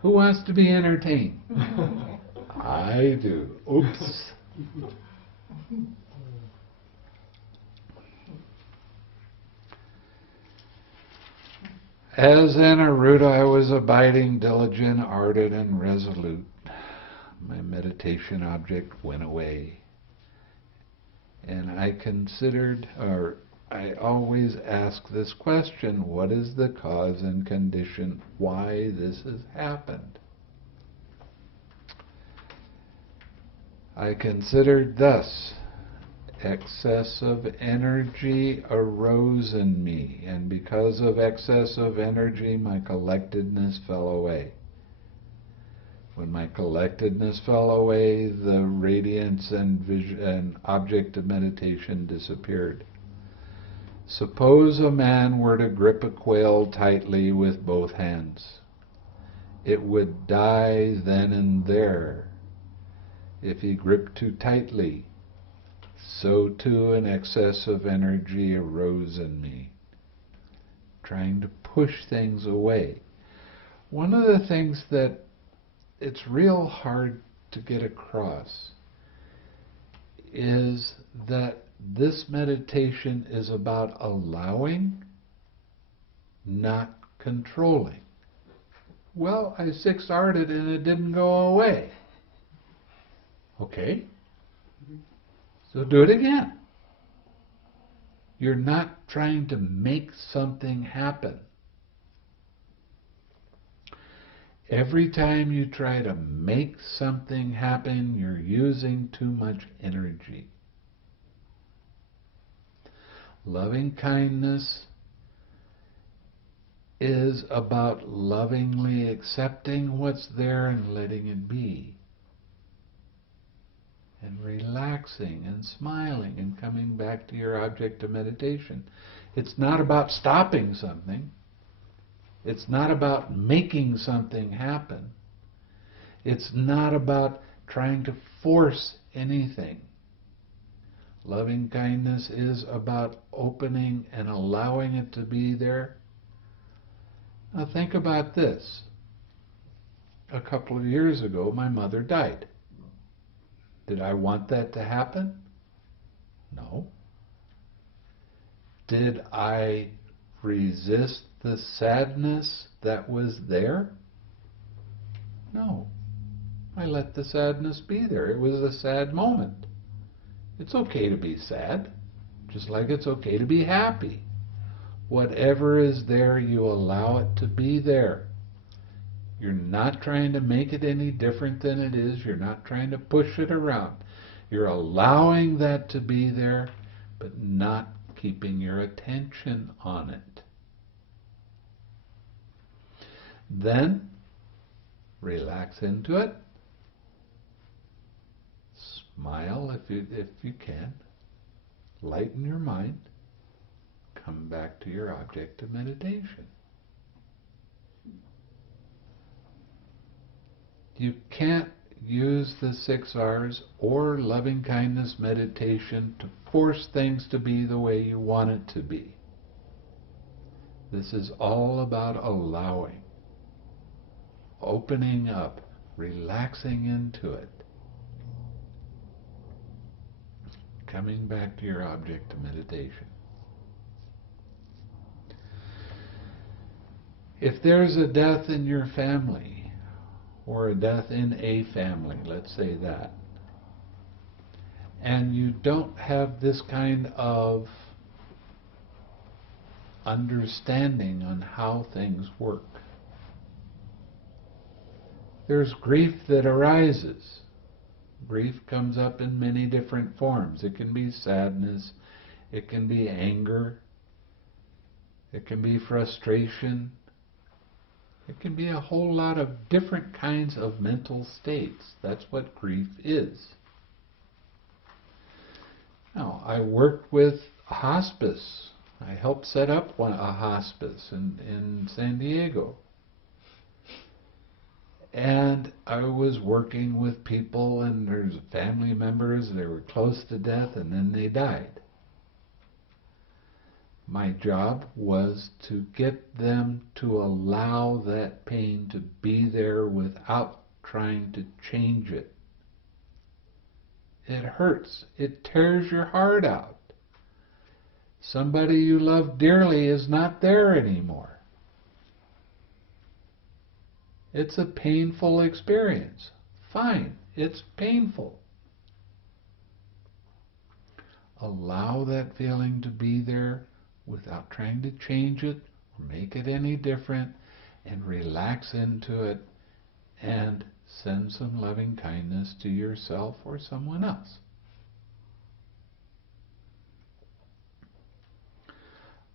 Who wants to be entertained? I do. Oops. As in Aruta, I was abiding, diligent, ardent, and resolute. My meditation object went away. And I considered, or I always ask this question, what is the cause and condition why this has happened? I considered thus, excess of energy arose in me, and because of excess of energy, my collectedness fell away. When my collectedness fell away, the radiance and vision and object of meditation disappeared. Suppose a man were to grip a quail tightly with both hands. It would die then and there. If he gripped too tightly, so too an excess of energy arose in me, trying to push things away. One of the things that it's real hard to get across is that this meditation is about allowing, not controlling. Well, I six-arted and it didn't go away. Okay, so do it again. You're not trying to make something happen. Every time you try to make something happen, you're using too much energy. Loving kindness is about lovingly accepting what's there and letting it be. And relaxing and smiling and coming back to your object of meditation. It's not about stopping something. It's not about making something happen. It's not about trying to force anything. Loving kindness is about opening and allowing it to be there. Now think about this. A couple of years ago, my mother died. Did I want that to happen? No. Did I resist the sadness that was there? No. I let the sadness be there. It was a sad moment. It's okay to be sad, just like it's okay to be happy. Whatever is there, you allow it to be there. You're not trying to make it any different than it is. You're not trying to push it around. You're allowing that to be there, but not keeping your attention on it. Then, relax into it. Smile if you can. Lighten your mind. Come back to your object of meditation. You can't use the 6 R's or loving kindness meditation to force things to be the way you want it to be. This is all about allowing, opening up, relaxing into it, coming back to your object of meditation. If there's a death in your family, or a death in a family, let's say that, and you don't have this kind of understanding on how things work, there's grief that arises. Grief comes up in many different forms. It can be sadness, it can be anger, it can be frustration. It can be a whole lot of different kinds of mental states. That's what grief is. Now, I worked with a hospice. I helped set up a hospice in San Diego. And I was working with people, and there's family members, they were close to death, and then they died. My job was to get them to allow that pain to be there without trying to change it. It hurts. It tears your heart out. Somebody you love dearly is not there anymore. It's a painful experience. Fine, it's painful. Allow that feeling to be there without trying to change it or make it any different, and relax into it and send some loving kindness to yourself or someone else.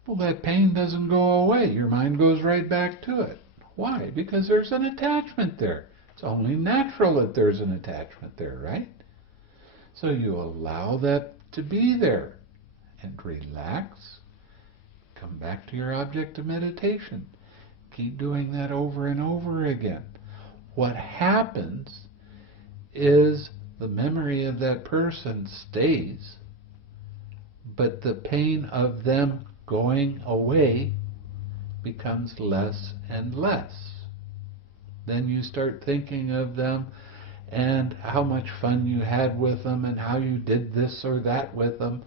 Well, that pain doesn't go away. Your mind goes right back to it. Why? Because there's an attachment there. It's only natural that there's an attachment there, right? So you allow that to be there and relax. Come back to your object of meditation. Keep doing that over and over again. What happens is the memory of that person stays, but the pain of them going away becomes less and less. Then you start thinking of them and how much fun you had with them and how you did this or that with them,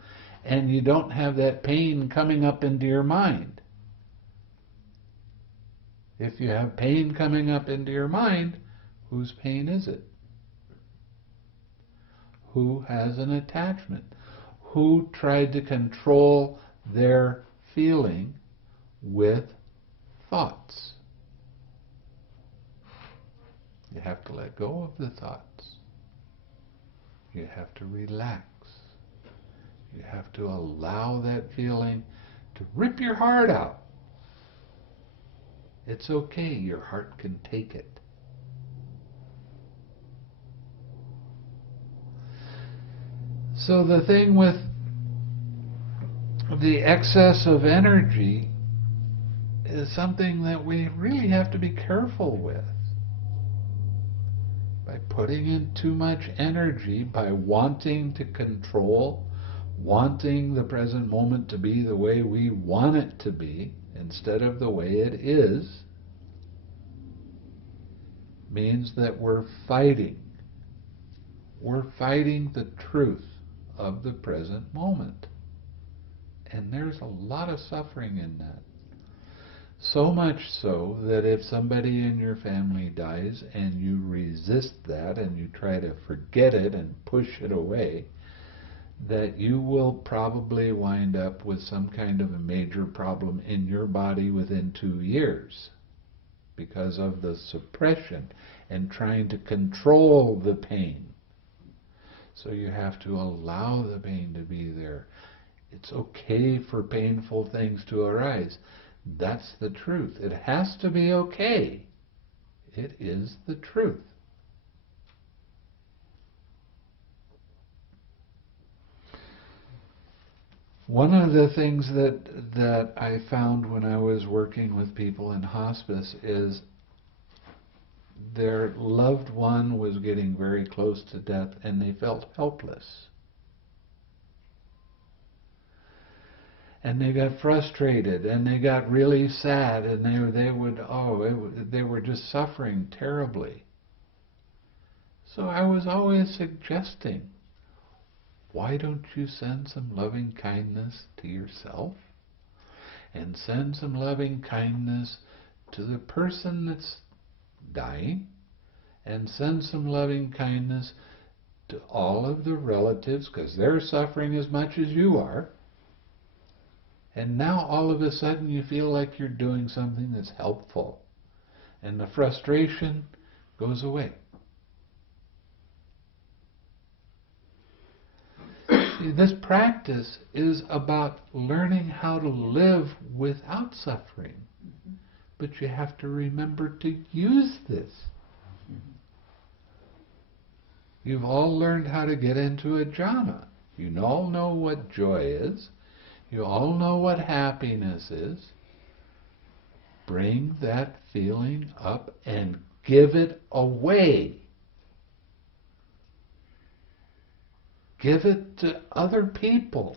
and you don't have that pain coming up into your mind. If you have pain coming up into your mind, whose pain is it? Who has an attachment? Who tried to control their feeling with thoughts? You have to let go of the thoughts. You have to relax. You have to allow that feeling to rip your heart out. It's okay, your heart can take it. So the thing with the excess of energy is something that we really have to be careful with. By putting in too much energy, by wanting to control, wanting the present moment to be the way we want it to be instead of the way it is, means that we're fighting. We're fighting the truth of the present moment. And there's a lot of suffering in that. So much so that if somebody in your family dies and you resist that and you try to forget it and push it away, that you will probably wind up with some kind of a major problem in your body within 2 years because of the suppression and trying to control the pain. So you have to allow the pain to be there. It's okay for painful things to arise. That's the truth. It has to be okay. It is the truth. One of the things that I found when I was working with people in hospice is their loved one was getting very close to death and they felt helpless. And they got frustrated and they got really sad and they were just suffering terribly. So I was always suggesting, why don't you send some loving kindness to yourself and send some loving kindness to the person that's dying and send some loving kindness to all of the relatives because they're suffering as much as you are. And now all of a sudden you feel like you're doing something that's helpful and the frustration goes away. See, this practice is about learning how to live without suffering. But you have to remember to use this. You've all learned how to get into a jhana. You all know what joy is. You all know what happiness is. Bring that feeling up and give it away. Give it to other people.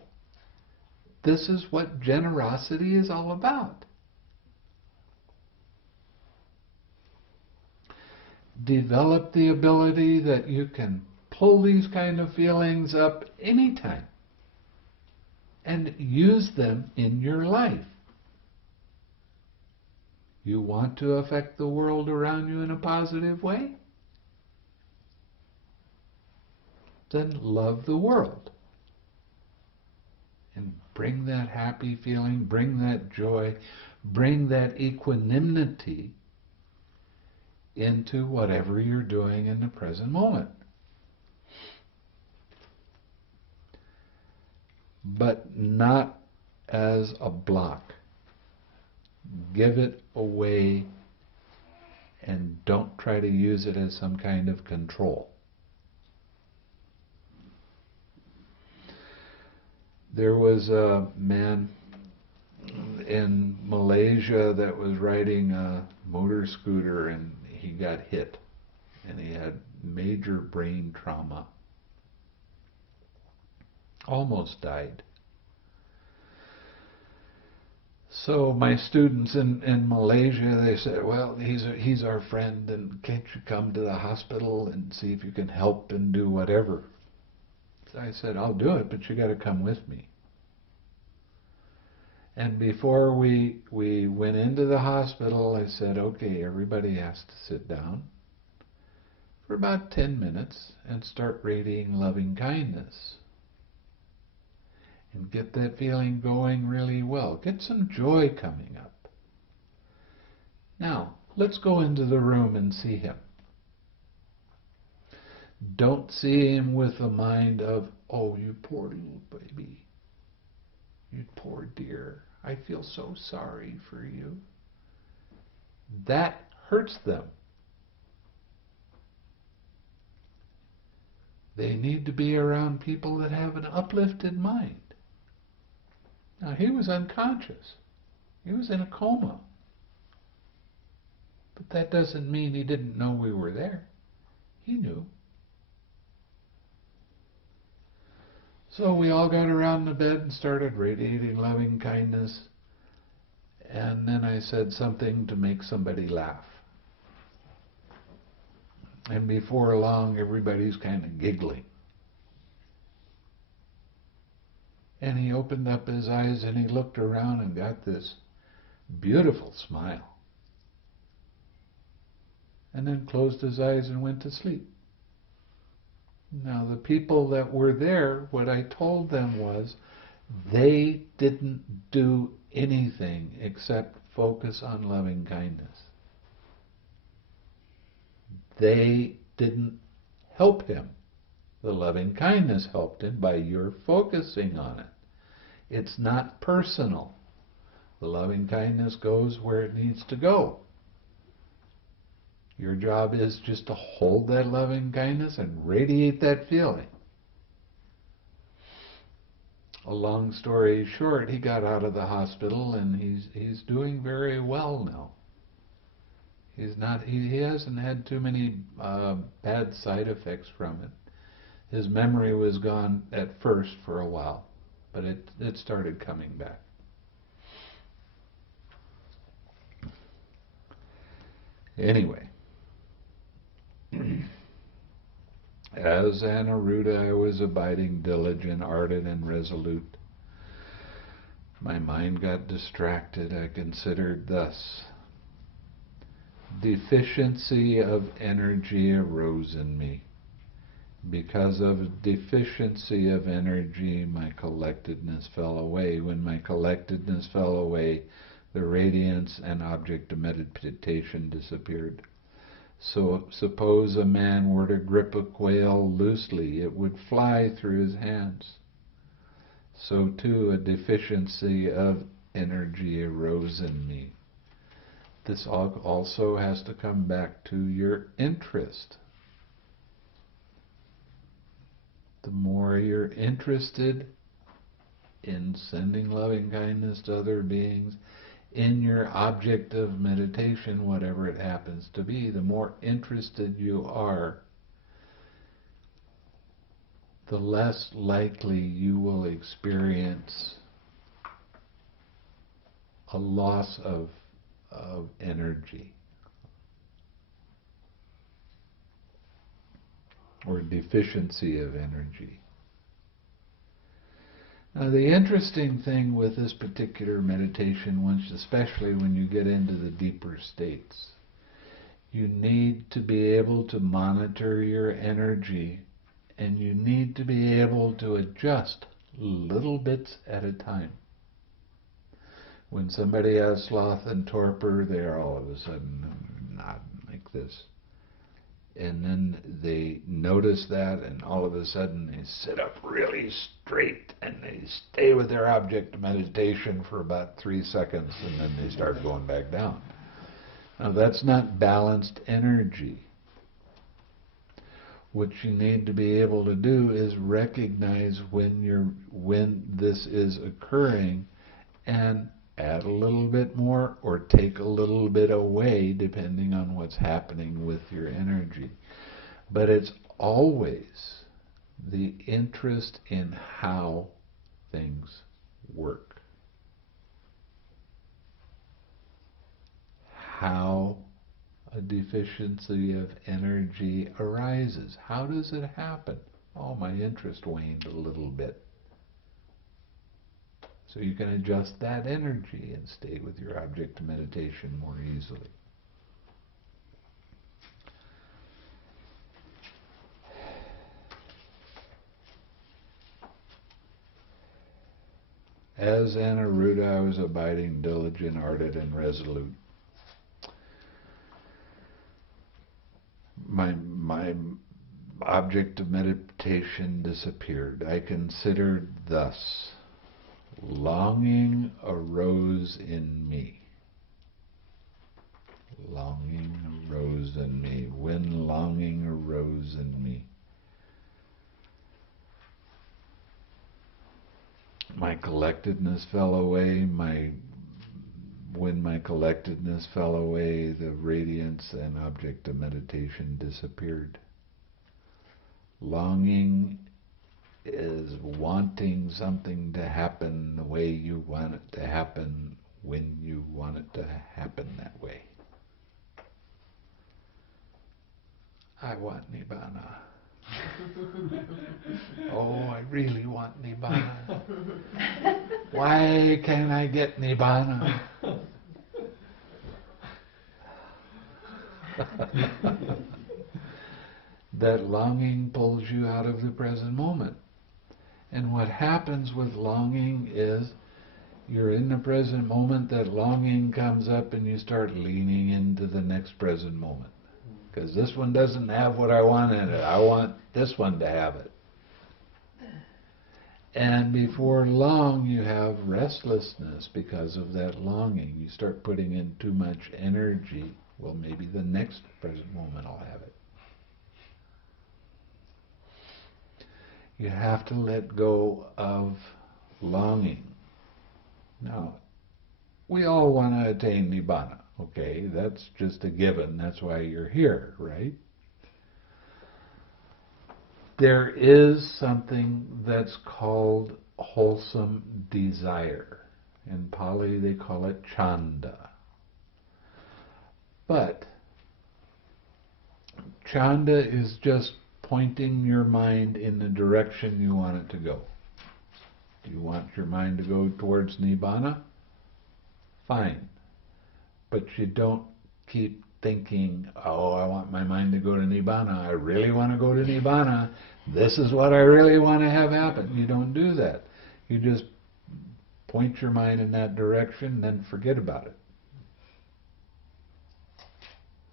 This is what generosity is all about. Develop the ability that you can pull these kind of feelings up anytime and use them in your life. You want to affect the world around you in a positive way? Then love the world. And bring that happy feeling, bring that joy, bring that equanimity into whatever you're doing in the present moment. But not as a block. Give it away and don't try to use it as some kind of control. There was a man in Malaysia that was riding a motor scooter and he got hit and he had major brain trauma. Almost died. So my students in Malaysia, they said, well, he's our friend and can't you come to the hospital and see if you can help and do whatever. So I said, I'll do it, but you got to come with me. And before we went into the hospital, I said, okay, everybody has to sit down for about 10 minutes and start radiating loving kindness. And get that feeling going really well. Get some joy coming up. Now, let's go into the room and see him. Don't see him with the mind of, oh, you poor little baby. You poor dear. I feel so sorry for you. That hurts them. They need to be around people that have an uplifted mind. Now, he was unconscious. He was in a coma. But that doesn't mean he didn't know we were there. He knew. So we all got around the bed and started radiating loving kindness. And then I said something to make somebody laugh. And before long, everybody's kind of giggling. And he opened up his eyes and he looked around and got this beautiful smile. And then closed his eyes and went to sleep. Now the people that were there, what I told them was, they didn't do anything except focus on loving kindness. They didn't help him. The loving kindness helped him by your focusing on it. It's not personal. The loving kindness goes where it needs to go. Your job is just to hold that loving kindness and radiate that feeling. A long story short, he got out of the hospital and he's doing very well now. He hasn't had too many bad side effects from it. His memory was gone at first for a while, but it started coming back. Anyway, as Anuruddha I was abiding diligent, ardent, and resolute. My mind got distracted. I considered thus. Deficiency of energy arose in me. Because of deficiency of energy, my collectedness fell away. When my collectedness fell away, the radiance and object of meditation disappeared. So suppose a man were to grip a quail loosely, it would fly through his hands. So too a deficiency of energy arose in me. This also has to come back to your interest. The more you're interested in sending loving kindness to other beings, in your object of meditation, whatever it happens to be, the more interested you are, the less likely you will experience a loss of energy or deficiency of energy. Now the interesting thing with this particular meditation, especially when you get into the deeper states, you need to be able to monitor your energy, and you need to be able to adjust little bits at a time. When somebody has sloth and torpor, they're all of a sudden not like this. And then they notice that, and all of a sudden they sit up really straight, and they stay with their object of meditation for about 3 seconds, and then they start going back down. Now that's not balanced energy. What you need to be able to do is recognize when this is occurring, and add a little bit more or take a little bit away depending on what's happening with your energy. But it's always the interest in how things work. How a deficiency of energy arises. How does it happen? Oh, my interest waned a little bit. So you can adjust that energy and stay with your object of meditation more easily. As Anuruddha I was abiding diligent, ardent, and resolute. My object of meditation disappeared. I considered thus. Longing arose in me. Longing arose in me. When longing arose in me, my collectedness fell away. When my collectedness fell away, the radiance and object of meditation disappeared. Longing is wanting something to happen the way you want it to happen, when you want it to happen that way. I want Nibbana. Oh, I really want Nibbana. Why can't I get Nibbana? that longing pulls you out of the present moment. And what happens with longing is you're in the present moment, that longing comes up and you start leaning into the next present moment. Because this one doesn't have what I want in it. I want this one to have it. And before long you have restlessness because of that longing. You start putting in too much energy. Well, maybe the next present moment I'll have it. You have to let go of longing. Now, we all want to attain Nibbana, okay? That's just a given. That's why you're here, right? There is something that's called wholesome desire. In Pali they call it chanda. But chanda is just pointing your mind in the direction you want it to go. Do you want your mind to go towards Nibbana? Fine. But you don't keep thinking, oh, I want my mind to go to Nibbana. I really want to go to Nibbana. This is what I really want to have happen. You don't do that. You just point your mind in that direction and then forget about it.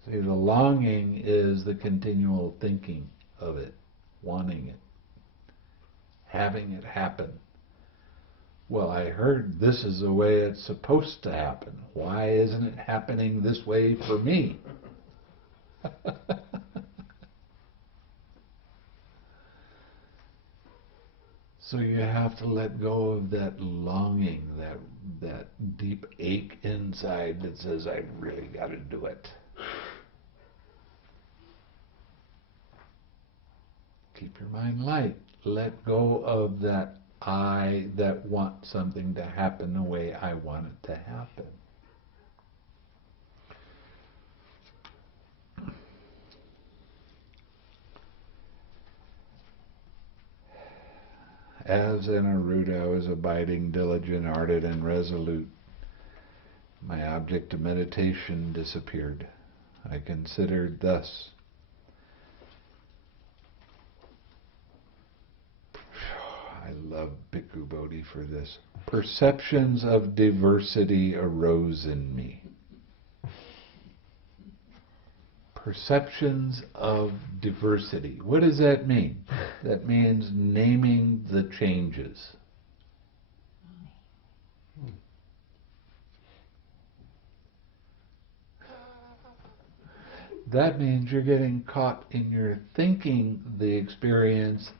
See, the longing is the continual thinking of it, wanting it, having it happen. Well, I heard this is the way it's supposed to happen. Why isn't it happening this way for me? So you have to let go of that longing, that deep ache inside that says, I really got to do it. Keep your mind light. Let go of that I that want something to happen the way I want it to happen. As in a root I was abiding, diligent, ardent, and resolute. My object of meditation disappeared. I considered thus. I love Bhikkhu Bodhi for this. Perceptions of diversity arose in me. Perceptions of diversity. What does that mean? That means naming the changes. That means you're getting caught in your thinking the experience,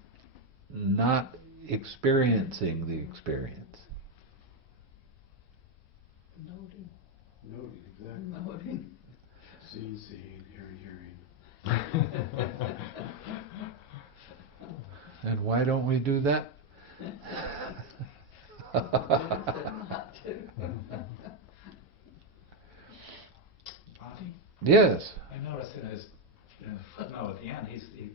not experiencing the experience. Noting. Noting, exactly. Noting. Seeing, hearing. And why don't we do that? Not to. Body? Yes. I noticed in his footnote at the end, he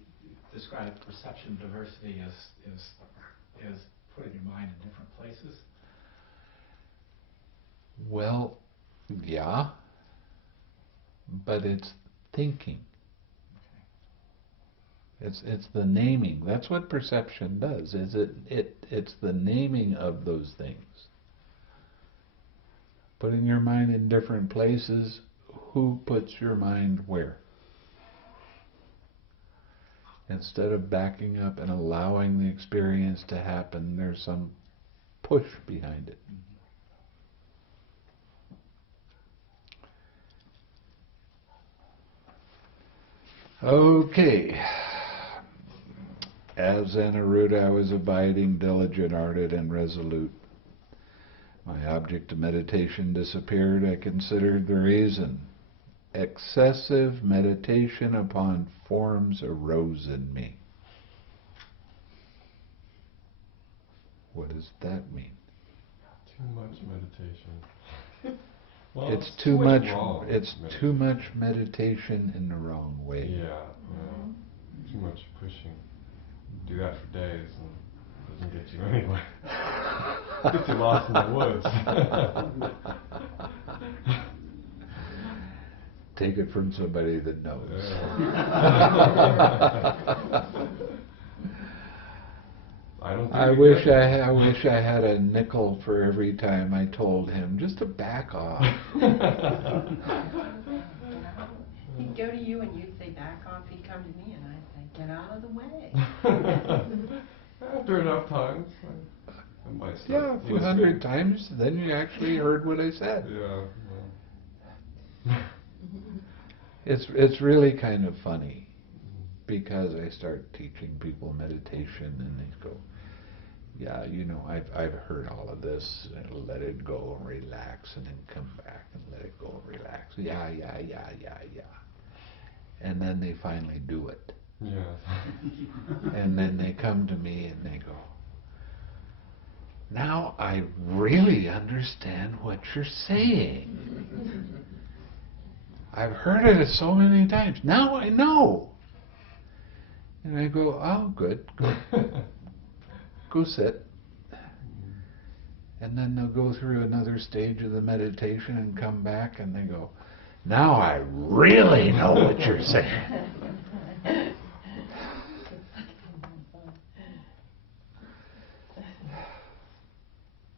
described perception diversity as putting your mind in different places. Well, yeah, but it's thinking. It's the naming. That's what perception does. It's the naming of those things. Putting your mind in different places. Who puts your mind where? Instead of backing up and allowing the experience to happen, there's some push behind it. Okay. As in a root I was abiding, diligent, ardent, and resolute. My object of meditation disappeared. I considered the reason. Excessive meditation upon forms arose in me. What does that mean? Too much meditation. Well, It's too much. wrong It's meditation. too much meditation in the wrong way. Yeah. Too much pushing. Do that for days and it doesn't get you anywhere. Gets you lost in the woods. take it from somebody that knows. I don't think I you wish could. I wish I had a nickel for every time I told him just to back off. He'd go to you and you'd say back off, he'd come to me and I'd say get out of the way. After enough times, I might start Yeah, a few listening. hundred times, then you actually heard what I said. Yeah. Well. It's really kind of funny because I start teaching people meditation and they go, yeah, you know, I've heard all of this, and let it go and relax, and then come back and let it go and relax. Yeah. And then they finally do it. Yeah. And then they come to me and they go, now I really understand what you're saying. I've heard it so many times. Now I know. And I go, oh, good. Go sit. And then they'll go through another stage of the meditation and come back and they go, now I really know what you're saying.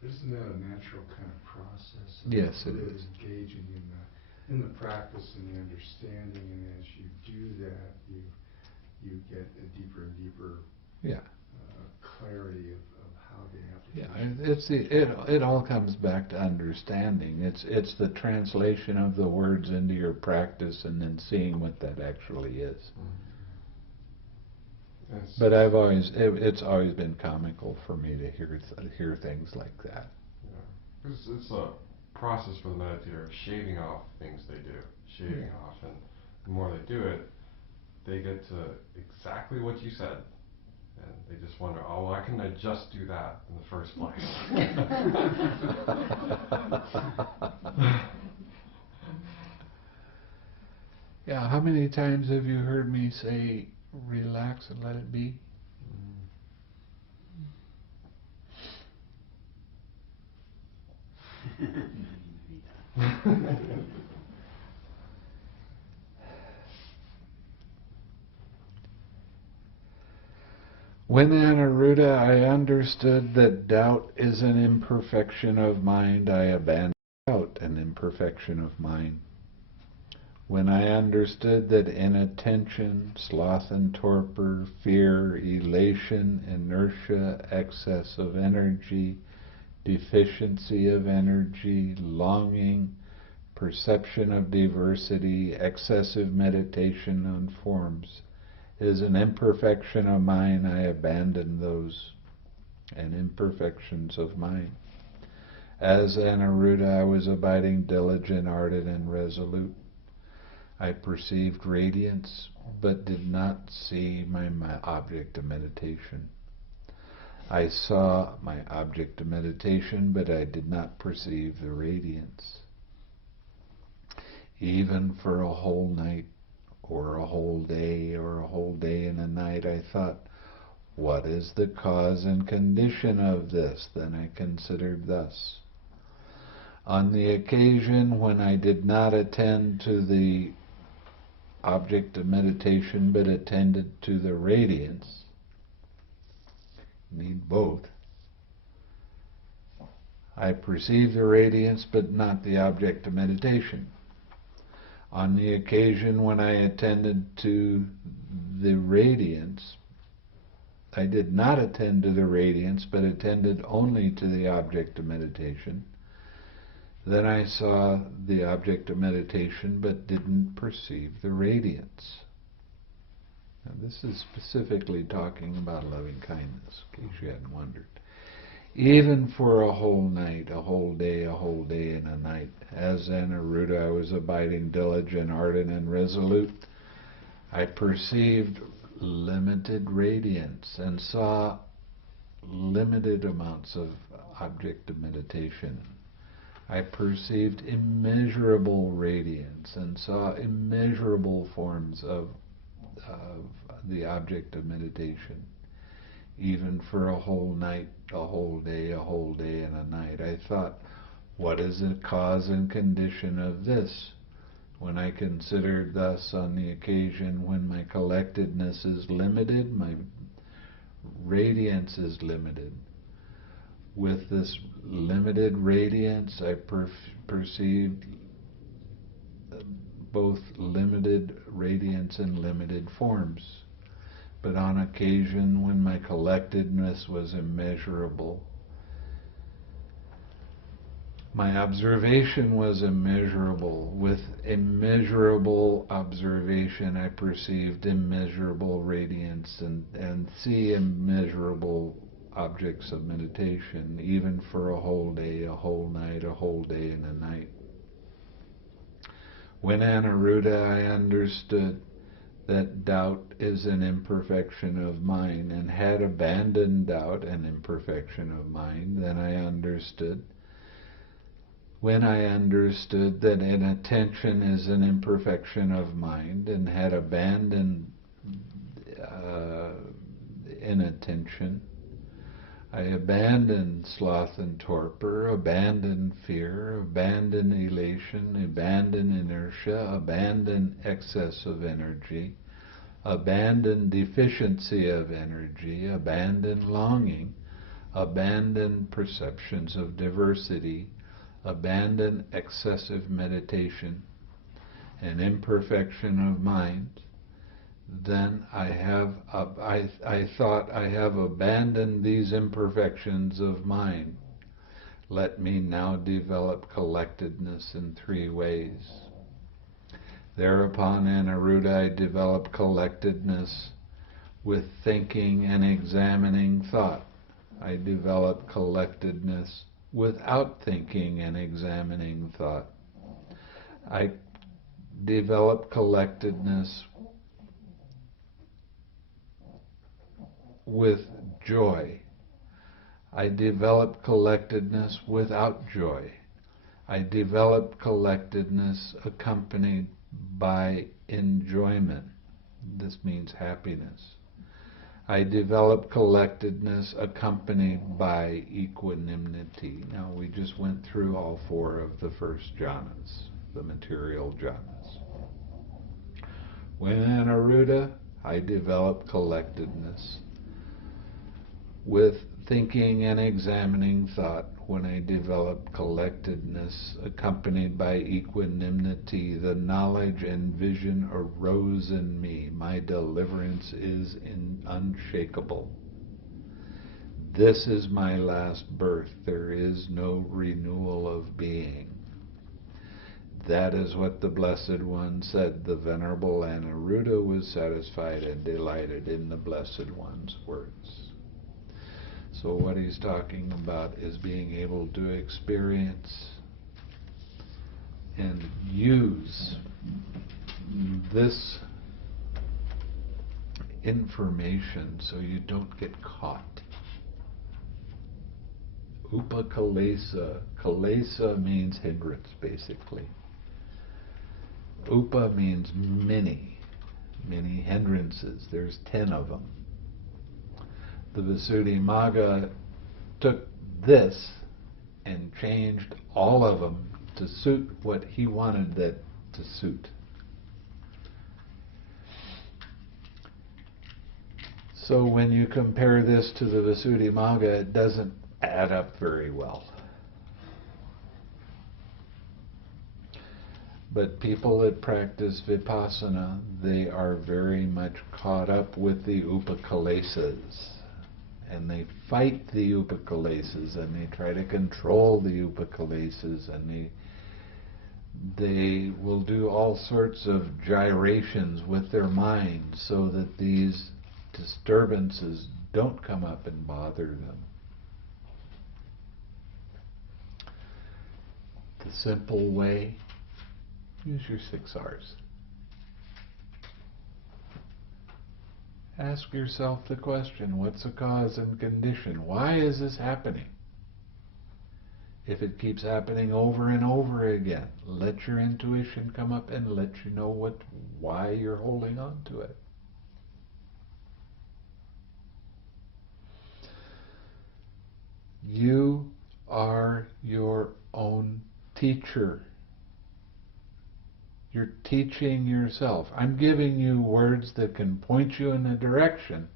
Isn't that a natural kind of process? Yes, it is. Engaging in the practice and the understanding, and as you do that, you get a deeper and deeper Yeah. clarity of how the Yeah, application. it all comes back to understanding. It's the translation of the words into your practice and then seeing what that actually is. Yes. But it's always been comical for me to hear things like that. Yeah. It's a process for the meditator of shaving off things they do, shaving off, and the more they do it, they get to exactly what you said. And they just wonder, oh, why couldn't I just do that in the first place? Yeah, how many times have you heard me say, relax and let it be? When Anuruddha I understood that doubt is an imperfection of mind, I abandoned doubt, an imperfection of mind. When I understood that inattention, sloth and torpor, fear, elation, inertia, excess of energy, deficiency of energy, longing, perception of diversity, excessive meditation on forms, is an imperfection of mine, I abandon those, and imperfections of mine. As Anuruddha, I was abiding diligent, ardent, and resolute. I perceived radiance, but did not see my object of meditation. I saw my object of meditation, but I did not perceive the radiance. Even for a whole night, or a whole day, or a whole day and a night, I thought, what is the cause and condition of this? Then I considered thus. On the occasion when I did not attend to the object of meditation, but attended to the radiance, need both, I perceived the radiance, but not the object of meditation. On the occasion when I attended to the radiance, I did not attend to the radiance, but attended only to the object of meditation. Then I saw the object of meditation, but didn't perceive the radiance. Now this is specifically talking about loving kindness, in case you hadn't wondered. Even for a whole night, a whole day and a night, as Anuruddha I was abiding diligent, ardent, and resolute, I perceived limited radiance and saw limited amounts of object of meditation. I perceived immeasurable radiance and saw immeasurable forms of the object of meditation. Even for a whole night, a whole day and a night, I thought, what is the cause and condition of this? When I consider thus on the occasion when my collectedness is limited, my radiance is limited. With this limited radiance, I perceive both limited radiance and limited forms. But on occasion when my collectedness was immeasurable, my observation was immeasurable. With immeasurable observation, I perceived immeasurable radiance and see immeasurable objects of meditation, even for a whole day, a whole night, a whole day and a night. When Anuruddha, I understood that doubt is an imperfection of mind, and had abandoned doubt, an imperfection of mind, then I understood. When I understood that inattention is an imperfection of mind, and had abandoned inattention, I abandoned sloth and torpor, abandoned fear, abandoned elation, abandoned inertia, abandoned excess of energy, abandoned deficiency of energy, abandoned longing, abandoned perceptions of diversity, abandon excessive meditation and imperfection of mind, then I thought I have abandoned these imperfections of mind. Let me now develop collectedness in 3 ways. Thereupon, Anuruddha, I developed collectedness with thinking and examining thought. I developed collectedness without thinking and examining thought. I develop collectedness with joy. I develop collectedness without joy. I develop collectedness accompanied by enjoyment. This means happiness. I develop collectedness accompanied by equanimity. Now, we just went through all 4 of the first jhanas, the material jhanas. When Anuruddha, I develop collectedness with thinking and examining thought. When I develop collectedness accompanied by equanimity, the knowledge and vision arose in me. My deliverance is unshakable. This is my last birth. There is no renewal of being. That is what the Blessed One said. The Venerable Anuruddha was satisfied and delighted in the Blessed One's words. So what he's talking about is being able to experience and use this information so you don't get caught. Upakkilesa. Kilesa means hindrance, basically. Upa means many hindrances. There's 10 of them. The Visuddhimagga took this and changed all of them to suit what he wanted that to suit. So when you compare this to the Visuddhimagga, it doesn't add up very well. But people that practice vipassana, they are very much caught up with the Upakkilesas. And they fight the Upakkilesas, and they try to control the Upakkilesas, and they will do all sorts of gyrations with their mind so that these disturbances don't come up and bother them. The simple way, use your 6 R's. Ask yourself the question, what's the cause and condition? Why is this happening? If it keeps happening over and over again, let your intuition come up and let you know why you're holding on to it. You are your own teacher. You're teaching yourself. I'm giving you words that can point you in a direction,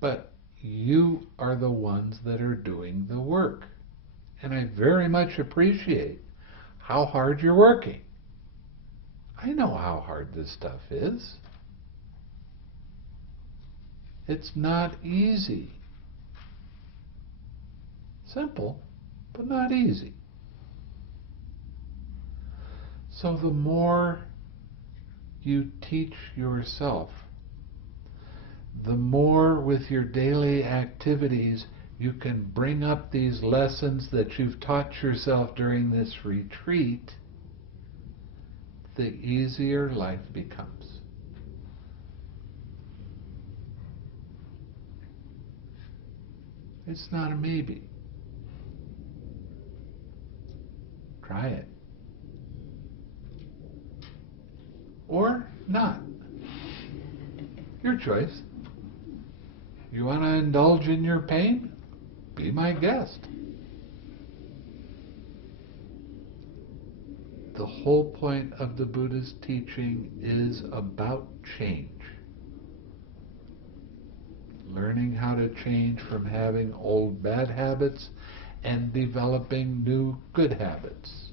but you are the ones that are doing the work. And I very much appreciate how hard you're working. I know how hard this stuff is. It's not easy. Simple, but not easy. So the more you teach yourself, the more with your daily activities you can bring up these lessons that you've taught yourself during this retreat, the easier life becomes. It's not a maybe. Try it. Or not. Your choice. You want to indulge in your pain? Be my guest. The whole point of the Buddha's teaching is about change. Learning how to change from having old bad habits and developing new good habits.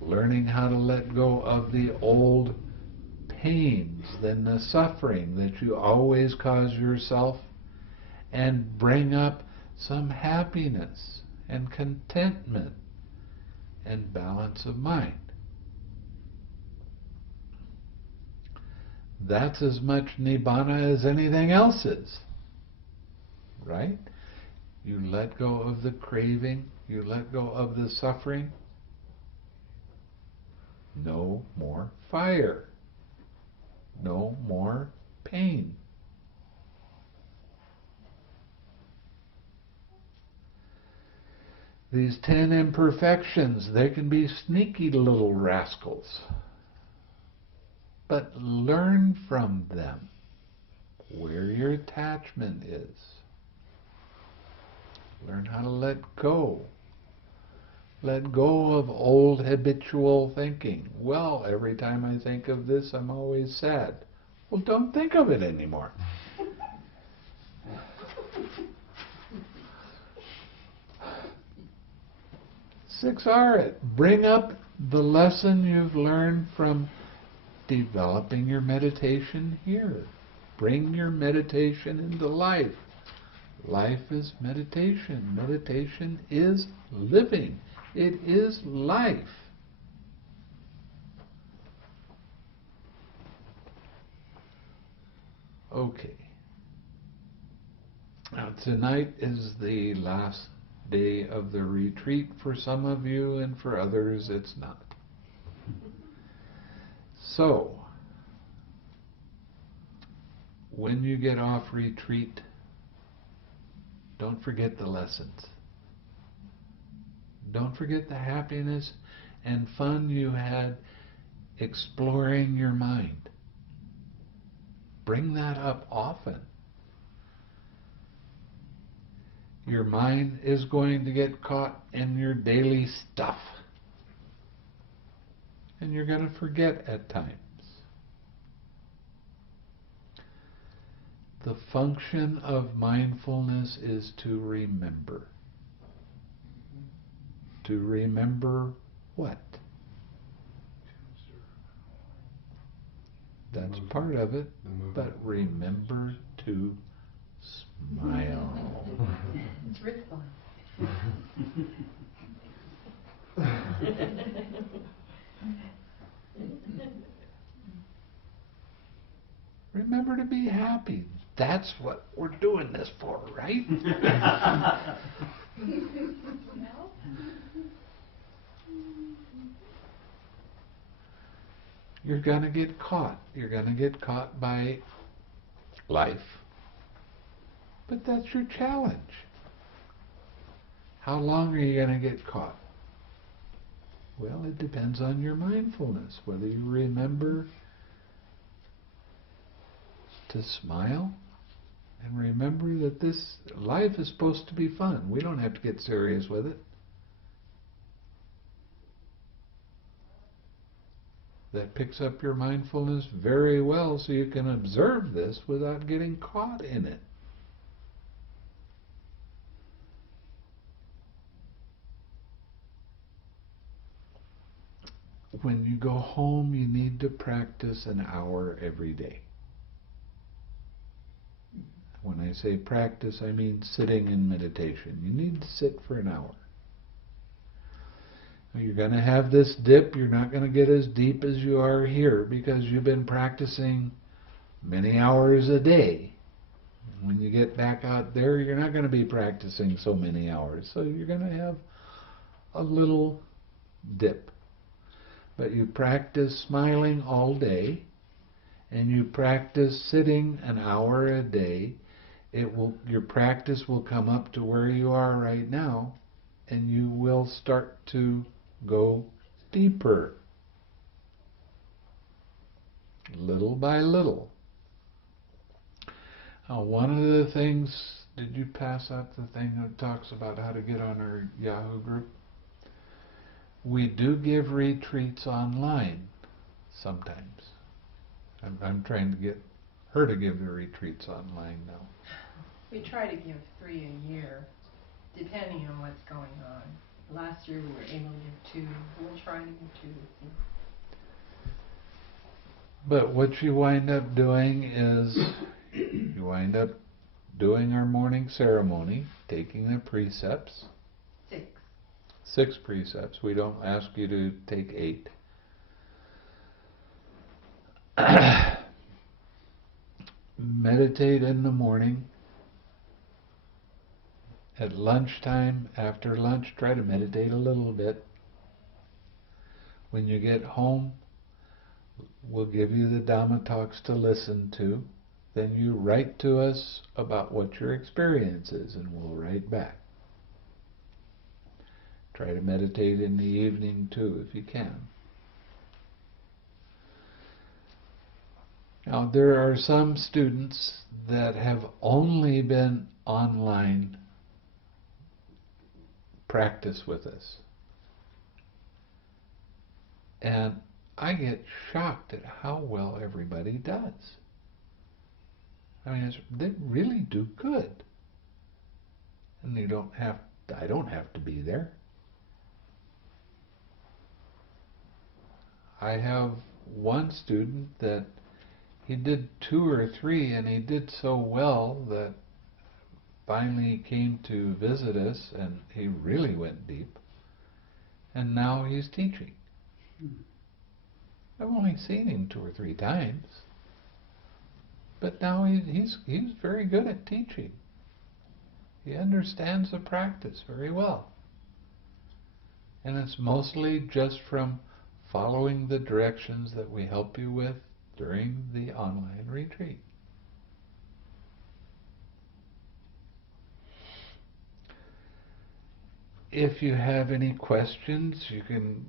Learning how to let go of the old pains, then the suffering that you always cause yourself, and bring up some happiness and contentment and balance of mind. That's as much nibbana as anything else is, right? You let go of the craving, you let go of the suffering. No more fire. No more pain. These 10 imperfections, they can be sneaky little rascals. But learn from them where your attachment is. Learn how to let go. Let go of old habitual thinking. Well, every time I think of this, I'm always sad. Well, don't think of it anymore. Six are it. Bring up the lesson you've learned from developing your meditation here. Bring your meditation into life. Life is meditation. Meditation is living. It is life. Okay. Now tonight is the last day of the retreat for some of you, and for others it's not. So, when you get off retreat, don't forget the lessons. Don't forget the happiness and fun you had exploring your mind. Bring that up often. Your mind is going to get caught in your daily stuff. And you're going to forget at times. The function of mindfulness is to remember. To remember what? That's part of it, but remember to smile. It's Rick Bond. Remember to be happy. That's what we're doing this for, right? You're going to get caught. You're going to get caught by life. But that's your challenge. How long are you going to get caught? Well, it depends on your mindfulness, whether you remember to smile and remember that this life is supposed to be fun. We don't have to get serious with it. that picks up your mindfulness very well so you can observe this without getting caught in it. When you go home, you need to practice an hour every day. When I say practice, I mean sitting in meditation. You need to sit for an hour. You're going to have this dip. You're not going to get as deep as you are here because you've been practicing many hours a day. When you get back out there, you're not going to be practicing so many hours. So you're going to have a little dip. But you practice smiling all day, and you practice sitting an hour a day. Your practice will come up to where you are right now, and you will start to go deeper, little by little. One of the things, did you pass out the thing that talks about how to get on our Yahoo group? We do give retreats online sometimes. I'm trying to get her to give the retreats online now. We try to give 3 a year, depending on what's going on. Last year we were able to give 2. We'll try to give 2 this year. But what you wind up doing is you wind up doing our morning ceremony, taking the precepts. 6. 6 precepts. We don't ask you to take 8. Meditate in the morning. At lunchtime, after lunch, try to meditate a little bit. When you get home, we'll give you the Dhamma talks to listen to. Then you write to us about what your experience is, and we'll write back. Try to meditate in the evening too, if you can. Now, there are some students that have only been online practice with us. And I get shocked at how well everybody does. I mean, they really do good. And I don't have to be there. I have one student that he did 2 or 3, and he did so well that finally he came to visit us, and he really went deep. And now he's teaching. I've only seen him 2 or 3 times, but now he's very good at teaching. He understands the practice very well, and it's mostly just from following the directions that we help you with during the online retreat. If you have any questions, you can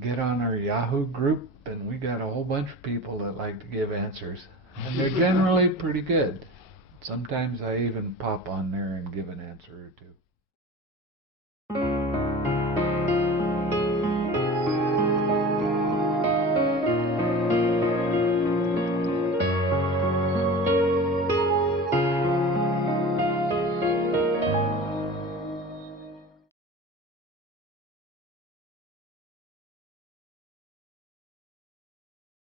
get on our Yahoo group, and we got a whole bunch of people that like to give answers, and they're generally pretty good. Sometimes I even pop on there and give an answer or 2.